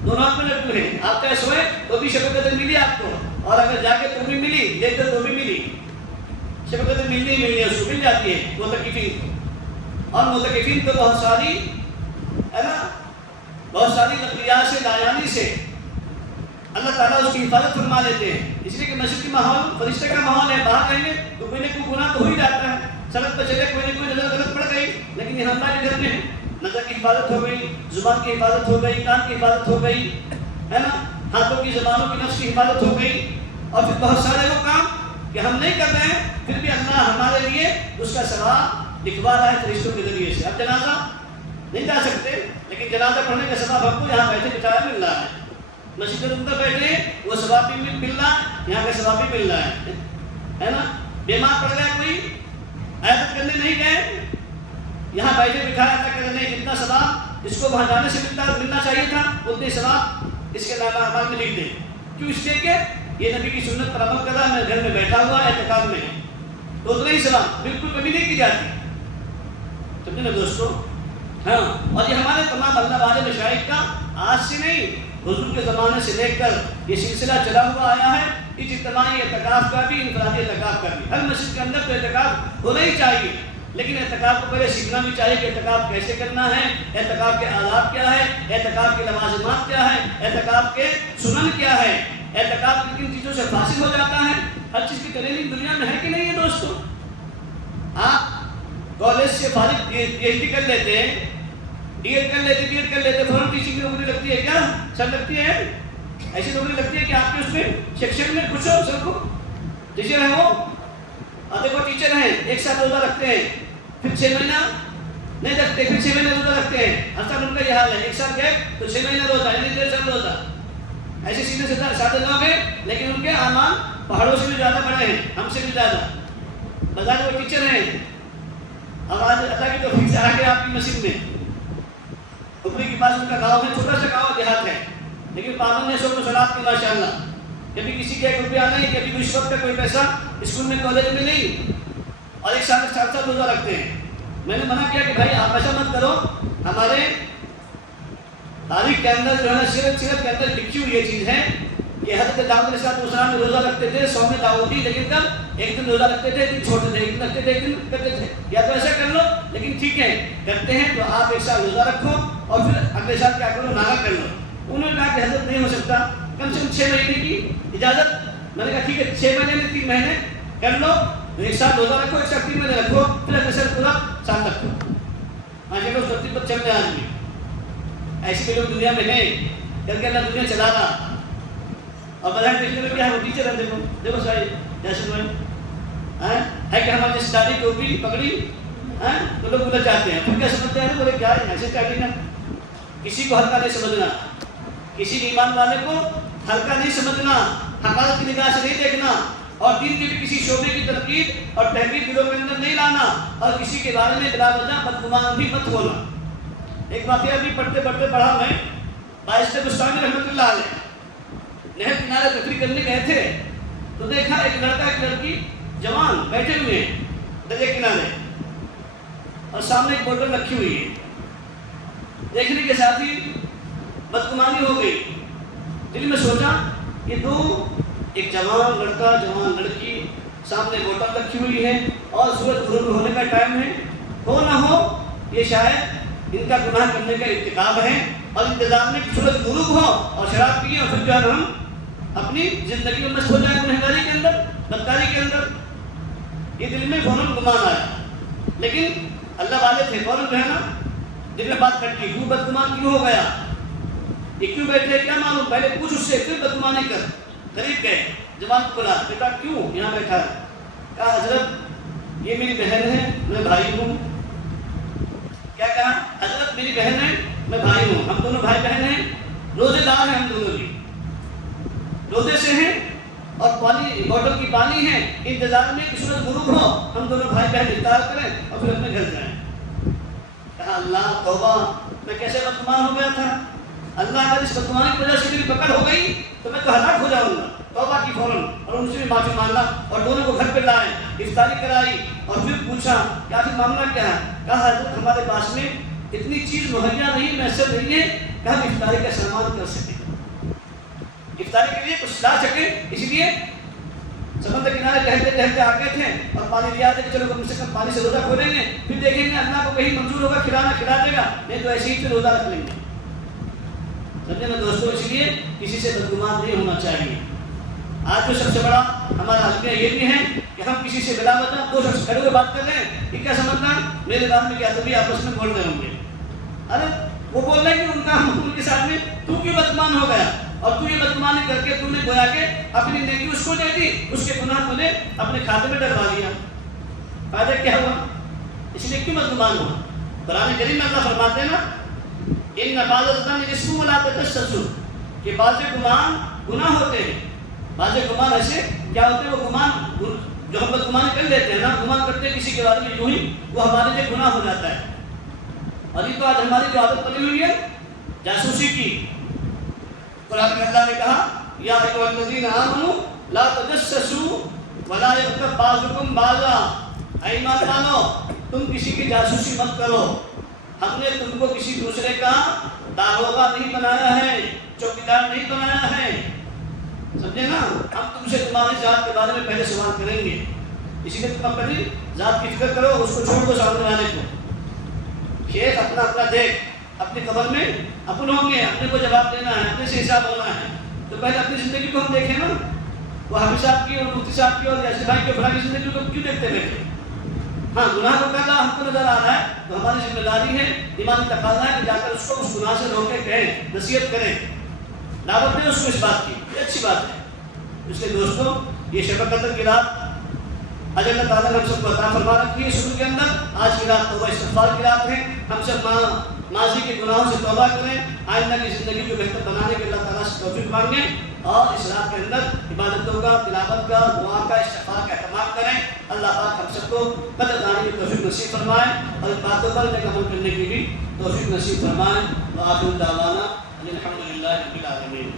دونوں ہاتھ میں لڈو ہے. آپ کیا سوئے تو بھی شب قدر ملی آپ کو، اور اگر جاگے تو بھی ملی، دیکھتے تو بھی ملی. شب قدر ملنی ہے، اس کو مل جاتی ہے معتکفین کو. اور معتکفین تو بہت ساری ہے نا، بہت ساری نقلیات سے، لایانی سے اللہ تعالیٰ اس کی حفاظت فرما لیتے ہیں. اس لیے کہ مسجد کی ماحول فرشتے کا ماحول ہے. باہر رہیں گے تو کوئی نہ کوئی گناہ تو ہو ہی جاتا ہے. سڑک پہ چلے کوئی نہ کوئی نظر غلط پڑ گئی، لیکن یہ اللہ کے گھر میں ہے. نظر کی حفاظت ہو گئی، زبان کی حفاظت ہو گئی، کان کی حفاظت ہو گئی، ہے نا، ہاتھوں کی، زبانوں کی، نفس کی حفاظت ہو گئی. اور پھر بہت سارے وہ کام کہ ہم نہیں کر رہے ہیں پھر بھی اللہ ہمارے لیے اس کا ثواب لکھوا رہا ہے فرشتوں کے ذریعے سے. اب جنازہ نہیں جا سکتے، لیکن جنازہ پڑھنے کا ثواب ہم کو یہاں بیٹھے بٹھایا مل رہا ہے. مسجد کے اندر بیٹھے وہ ثواب بھی مل رہا ہے، یہاں کا ثواب بھی مل رہا ہے نا. بیمار پڑ گیا کوئی، عیادت کرنے نہیں گئے، یہاں بیٹھے بٹھایا تھا کہ نہیں جتنا ثواب اس کو وہاں جانے سے ملنا چاہیے تھا اتنے ثواب اس کے نام اعمال میں لکھ دیں. کیوں؟ اس لیے کہ یہ نبی کی سنت پر عمل کر رہا ہے، میں گھر میں بیٹھا ہوا اعتکاف میں تو اتنا ہی ثواب بالکل کمی نہیں کی جاتی. سمجھے نا دوستوں؟ ہاں. اور یہ ہمارے تمام اللہ والے مشائخ کا آج سے نہیں، حضور کے زمانے سے لے کر یہ سلسلہ چلا ہوا آیا ہے. اجتماعی اعتکاف کا بھی، انفرادی اعتکاف کا بھی. ہر مسجد کے اندر تو اعتکاف ہونا ہی چاہیے، لیکن اعتکاف کو پہلے سیکھنا بھی چاہیے کہ اعتکاف کیسے کرنا ہے، اعتکاف کے آداب کیا ہے، اعتکاف کے لوازمات کیا ہے، اعتکاف کے سنن کیا ہے، اعتکاف کن چیزوں سے فاصل ہو جاتا ہے. ہر چیز کی ٹریننگ دنیا میں ہے کہ نہیں ہے دوستوں؟ آپ کالج سے فارغ پی ایچ ڈی کر لیتے ہیں، ڈی ایڈ کر لیتے، بی ایڈ کر لیتے، فوراً ٹیچنگ کی نوکری لگتی ہے کیا؟ سر لگتی ہے؟ ایسی نوکری لگتی ہے کہ آپ کے اس میں سیکشن میں کچھ ہو، سر کو ٹیچر ہے وہ، اور دیکھو ٹیچر ہیں 1 سال روزہ رکھتے ہیں، پھر 6 مہینہ نہیں رکھتے، پھر 6 مہینے روزہ رکھتے ہیں. ہر سال ان کا یہ حال ہے، 1 سال گئے تو 6 مہینہ روزہ، یعنی 1.5 سال روزہ. ایسے سیدھے سادے لوگ ہیں، لیکن ان کے اعمال پہاڑوں سے بھی زیادہ بڑے ہیں، ہم سے بھی زیادہ. بظاہر وہ ٹیچر ہیں، اب آج اللہ کی توفیق سے آ کے آپ کی مسجد میں اوپری کے پاس ان کا گاؤں ہے، چھوٹا سا گاؤں دیہات ہے، لیکن پابند ہے 100 صلات کی ماشاء اللہ. کبھی کسی کا 1 روپیہ نہیں، کبھی رشوت کا کوئی پیسہ اسکول میں کالج میں نہیں، اور 1 سال میں 4 سال روزہ رکھتے ہیں۔ میں نے منع کیا کہ بھائی آپ ایسا مت کرو، ہمارے تاریخ کے اندر جو ہے نا سیرت کے اندر لکھی ہوئی یہ چیز ہے کہ حضرت داؤد علیہ السلام میں روزہ رکھتے تھے، صوم داؤدی، لیکن کب 1 دن روزہ رکھتے تھے، 1 دن چھوڑتے تھے، 1 دن رکھتے تھے، 1 دن کرتے تھے۔ یا تو ایسا کر لو، لیکن ٹھیک ہے کرتے ہیں تو آپ 1 سال روزہ رکھو اور پھر اگلے سال کیا کرو، ناغہ کر لو۔ انہوں نے کہا کہ حضرت نہیں ہو سکتا، کم سے کم 6 مہینے کی اجازت۔ میں نے کہا ٹھیک ہے 6 مہینے میں 3 مہینے کر لو، 1 سال روزہ رکھو، 1 سال 3 مہینے رکھو، پھر اگلے سال پورا سال رکھو۔ آج لوگ سب پر چل رہے ہیں، آدمی ایسے بھی لوگ دنیا میں ہیں، کر کے اللہ دنیا چلا رہا۔ اور بظاہر دیکھنے میں کیا ہے، وہ ٹیچر ہے، دیکھو سارے جیسے ہے کہ ہمارے جیسے داڑھی ٹوپی پگڑی تو لوگ بولنا چاہتے ہیں، پھر کیا سمجھتے ہیں، بولے کیا ہے ایسے چاہیے نا۔ کسی کو ہلکا نہیں سمجھنا، کسی ایمان والے کو ہلکا نہیں سمجھنا، حقارت کی نگاہ سے نہیں دیکھنا، اور دین کے بھی کسی شعبے کی تنقید اور تحقیق دلوں کے اندر نہیں لانا، اور کسی کے بارے میں بلا وجہ بدگمان بھی مت ہونا۔ ایک واقعہ بھی پڑھتے پڑھا میں، بائزید بستامی رحمۃ اللہ علیہ نہر کنارے تفریح کرنے گئے تھے، تو دیکھا ایک لڑکا ایک لڑکی جوان بیٹھے ہوئے ہیں دریا کنارے، اور سامنے ایک بوتل رکھی ہوئی ہے۔ دیکھنے کے ساتھ ہی بدگمانی ہو گئی، دل میں سوچا کہ ایک جوان لڑکا جوان لڑکی سامنے بوتل رکھی ہوئی ہے اور سورج غروب ہونے کا ٹائم ہے، ہو نہ ہو یہ شاید ان کا گناہ کرنے کا ارتکاب ہے، اور انتظار میں کہ سورج غروب ہو اور شراب پیے اور پھر جو ہے ہم اپنی زندگی میں مست ہو جائیں گنہگاری کے اندر، بدکاری کے اندر۔ یہ دل میں فوراً گمان آیا، لیکن اللہ والے تھے، فوراً جو ہے نا دل میں بات کھٹکی، کیوں بدگمان کیوں ہو گیا، یہ کیوں بیٹھے کیا معلوم، پہلے پوچھ اس سے کیوں بدگمانی کر۔ قریب گئے، جوان کو بولا بیٹا کیوں یہاں بیٹھا ہے؟ کہا حضرت یہ میری بہن ہے، میں بھائی ہوں۔ کیا کہا؟ حضرت میری بہن ہے، میں بھائی ہوں، ہم دونوں بھائی بہن ہیں، روزے دار ہیں، ہم دونوں بھی روزے سے ہیں، اور پانی بوتل کی پانی ہے، انتظار میں کہ سورج غروب ہو ہم دونوں بھائی بہن افطار کریں اور پھر اپنے گھر جائیں۔ کہا اللہ توبہ، میں کیسے بدگمان ہو گیا تھا، اللہ اگر اس بدگمانی کی وجہ سے میری پکڑ ہو گئی تو میں تو ہلاک ہو جاؤں گا۔ توبہ کی فوراً، اور ان سے بھی معافی مانگا، اور دونوں کو گھر پہ لائے، افطاری کرائی، اور پھر پوچھا کہ آخر معاملہ کیا ہے؟ کہا حضرت ہمارے پاس میں اتنی چیز مہیا نہیں، میسر نہیں ہے کہ ہم افطاری کا سامان کر سکیں، افطاری کے لیے کچھ لا سکیں، اسی لیے سمندر کنارے ٹہلتے آگے تھے اور پانی لیا تھے کہ چلو کم سے کم پانی سے روزہ کھولیں گے، پھر دیکھیں گے اللہ کو کہیں منظور ہوگا کھلانا کھلا دے گا، نہیں تو ایسے ہی پھر روزہ رکھ لیں گے۔ سمجھے نا دوستو، اس لیے کسی سے بدگمان نہیں ہونا چاہیے۔ آج جو سب سے بڑا ہمارا حلقہ یہ بھی ہے کہ ہم کسی سے بلا وجہ 2 شخص کھڑے ہوئے بات کر رہے ہیں کہ کیا سمجھنا میرے بات میں کیا تبھی آپس میں بول رہے ہوں گے، ارے وہ بول رہے ہیں کہ ان کا ان کے ساتھ میں تو کیوں بدگمان ہو گیا، اور تو یہ بدگمانی کر کے تو نے گویا کہ اپنی نیکی اس کو دے دی، اس کے گناہ تو نے اپنے کھاتے میں ڈلوا دیا، فائدہ کیا ہوا؟ اس لیے کیوں بدگمان ہوا؟ قرآن کریم میں اللہ فرماتے ہیں نا ان بعض الظن اسم ولا تجسسوا، کہ بعض گمان گناہ ہوتے ہیں، بعض گمان ایسے کیا ہوتے ہیں، وہ گمان جو ہم بدگمانی کر لیتے ہیں نا، گمان کرتے ہیں کسی کے بارے میں یوں ہی، وہ ہمارے لیے گناہ ہو جاتا ہے۔ اور یہ تو آج ہماری جو عادت بنی ہوئی ہے جاسوسی کی، قرآن میں اللہ نے کہا یا ایھا الذین آمنوا لا تجسسوا ولا یغتب بعضکم بعضا، اے ایمان والو تم کسی کی جاسوسی مت کرو، ہم نے تم کو کسی دوسرے کا داروغہ نہیں بنایا ہے، چوکیدار نہیں بنایا ہے، سمجھے نا، ہم تم سے تمہاری ذات کے بارے میں پہلے سوال کریں گے، اسی لیے تم اپنی ذات کی فکر کرو، اس کو چھوڑ دو سامنے والے کو۔ شیخ اپنا اپنا دیکھ، اپنی قبر میں اپن ہوں گے، اپنے کو جواب دینا ہے، اپنے سے حساب ہونا ہے، تو پہلے اپنی زندگی کو ہم دیکھیں نا، وہ حافظ صاحب کی اور مفتی صاحب کی اور یاسر بھائی کی فلاں کی زندگی کو کیوں دیکھتے بیٹھے؟ ہاں گناہ کو کرنا ہم کو نظر آ رہا ہے تو ہماری ذمہ داری ہے، ایمانی تقاضا ہے کہ جا کر اس کو اس گناہ سے روکے، کہیں نصیحت کریں، دعوت دیں اس کو اس بات کی، یہ اچھی بات ہے۔ اس لیے دوستوں یہ شب قدر کی رات آج اللہ تعالیٰ نے ہم سب کو عطا فرما رکھی ہے شروع کے اندر، آج کی رات توبہ استغفار کی رات ہے، ہم سب ماضی کے گناہوں سے توبہ کریں، آئندہ کی زندگی کو بہتر بنانے کے اللہ تعالیٰ سے توفیق مانگیں، اور اس رات کے اندر عبادتوں کا، تلاوت کا، دعا کا، استغفار کا اہتمام کریں۔ اللہ پاک ہم سب کو قدر دانی کی توفیق نصیب فرمائے اور ان باتوں پر عمل کرنے کی بھی توفیق نصیب فرمائے۔ وآخر دعوانا الحمدللہ رب العالمین۔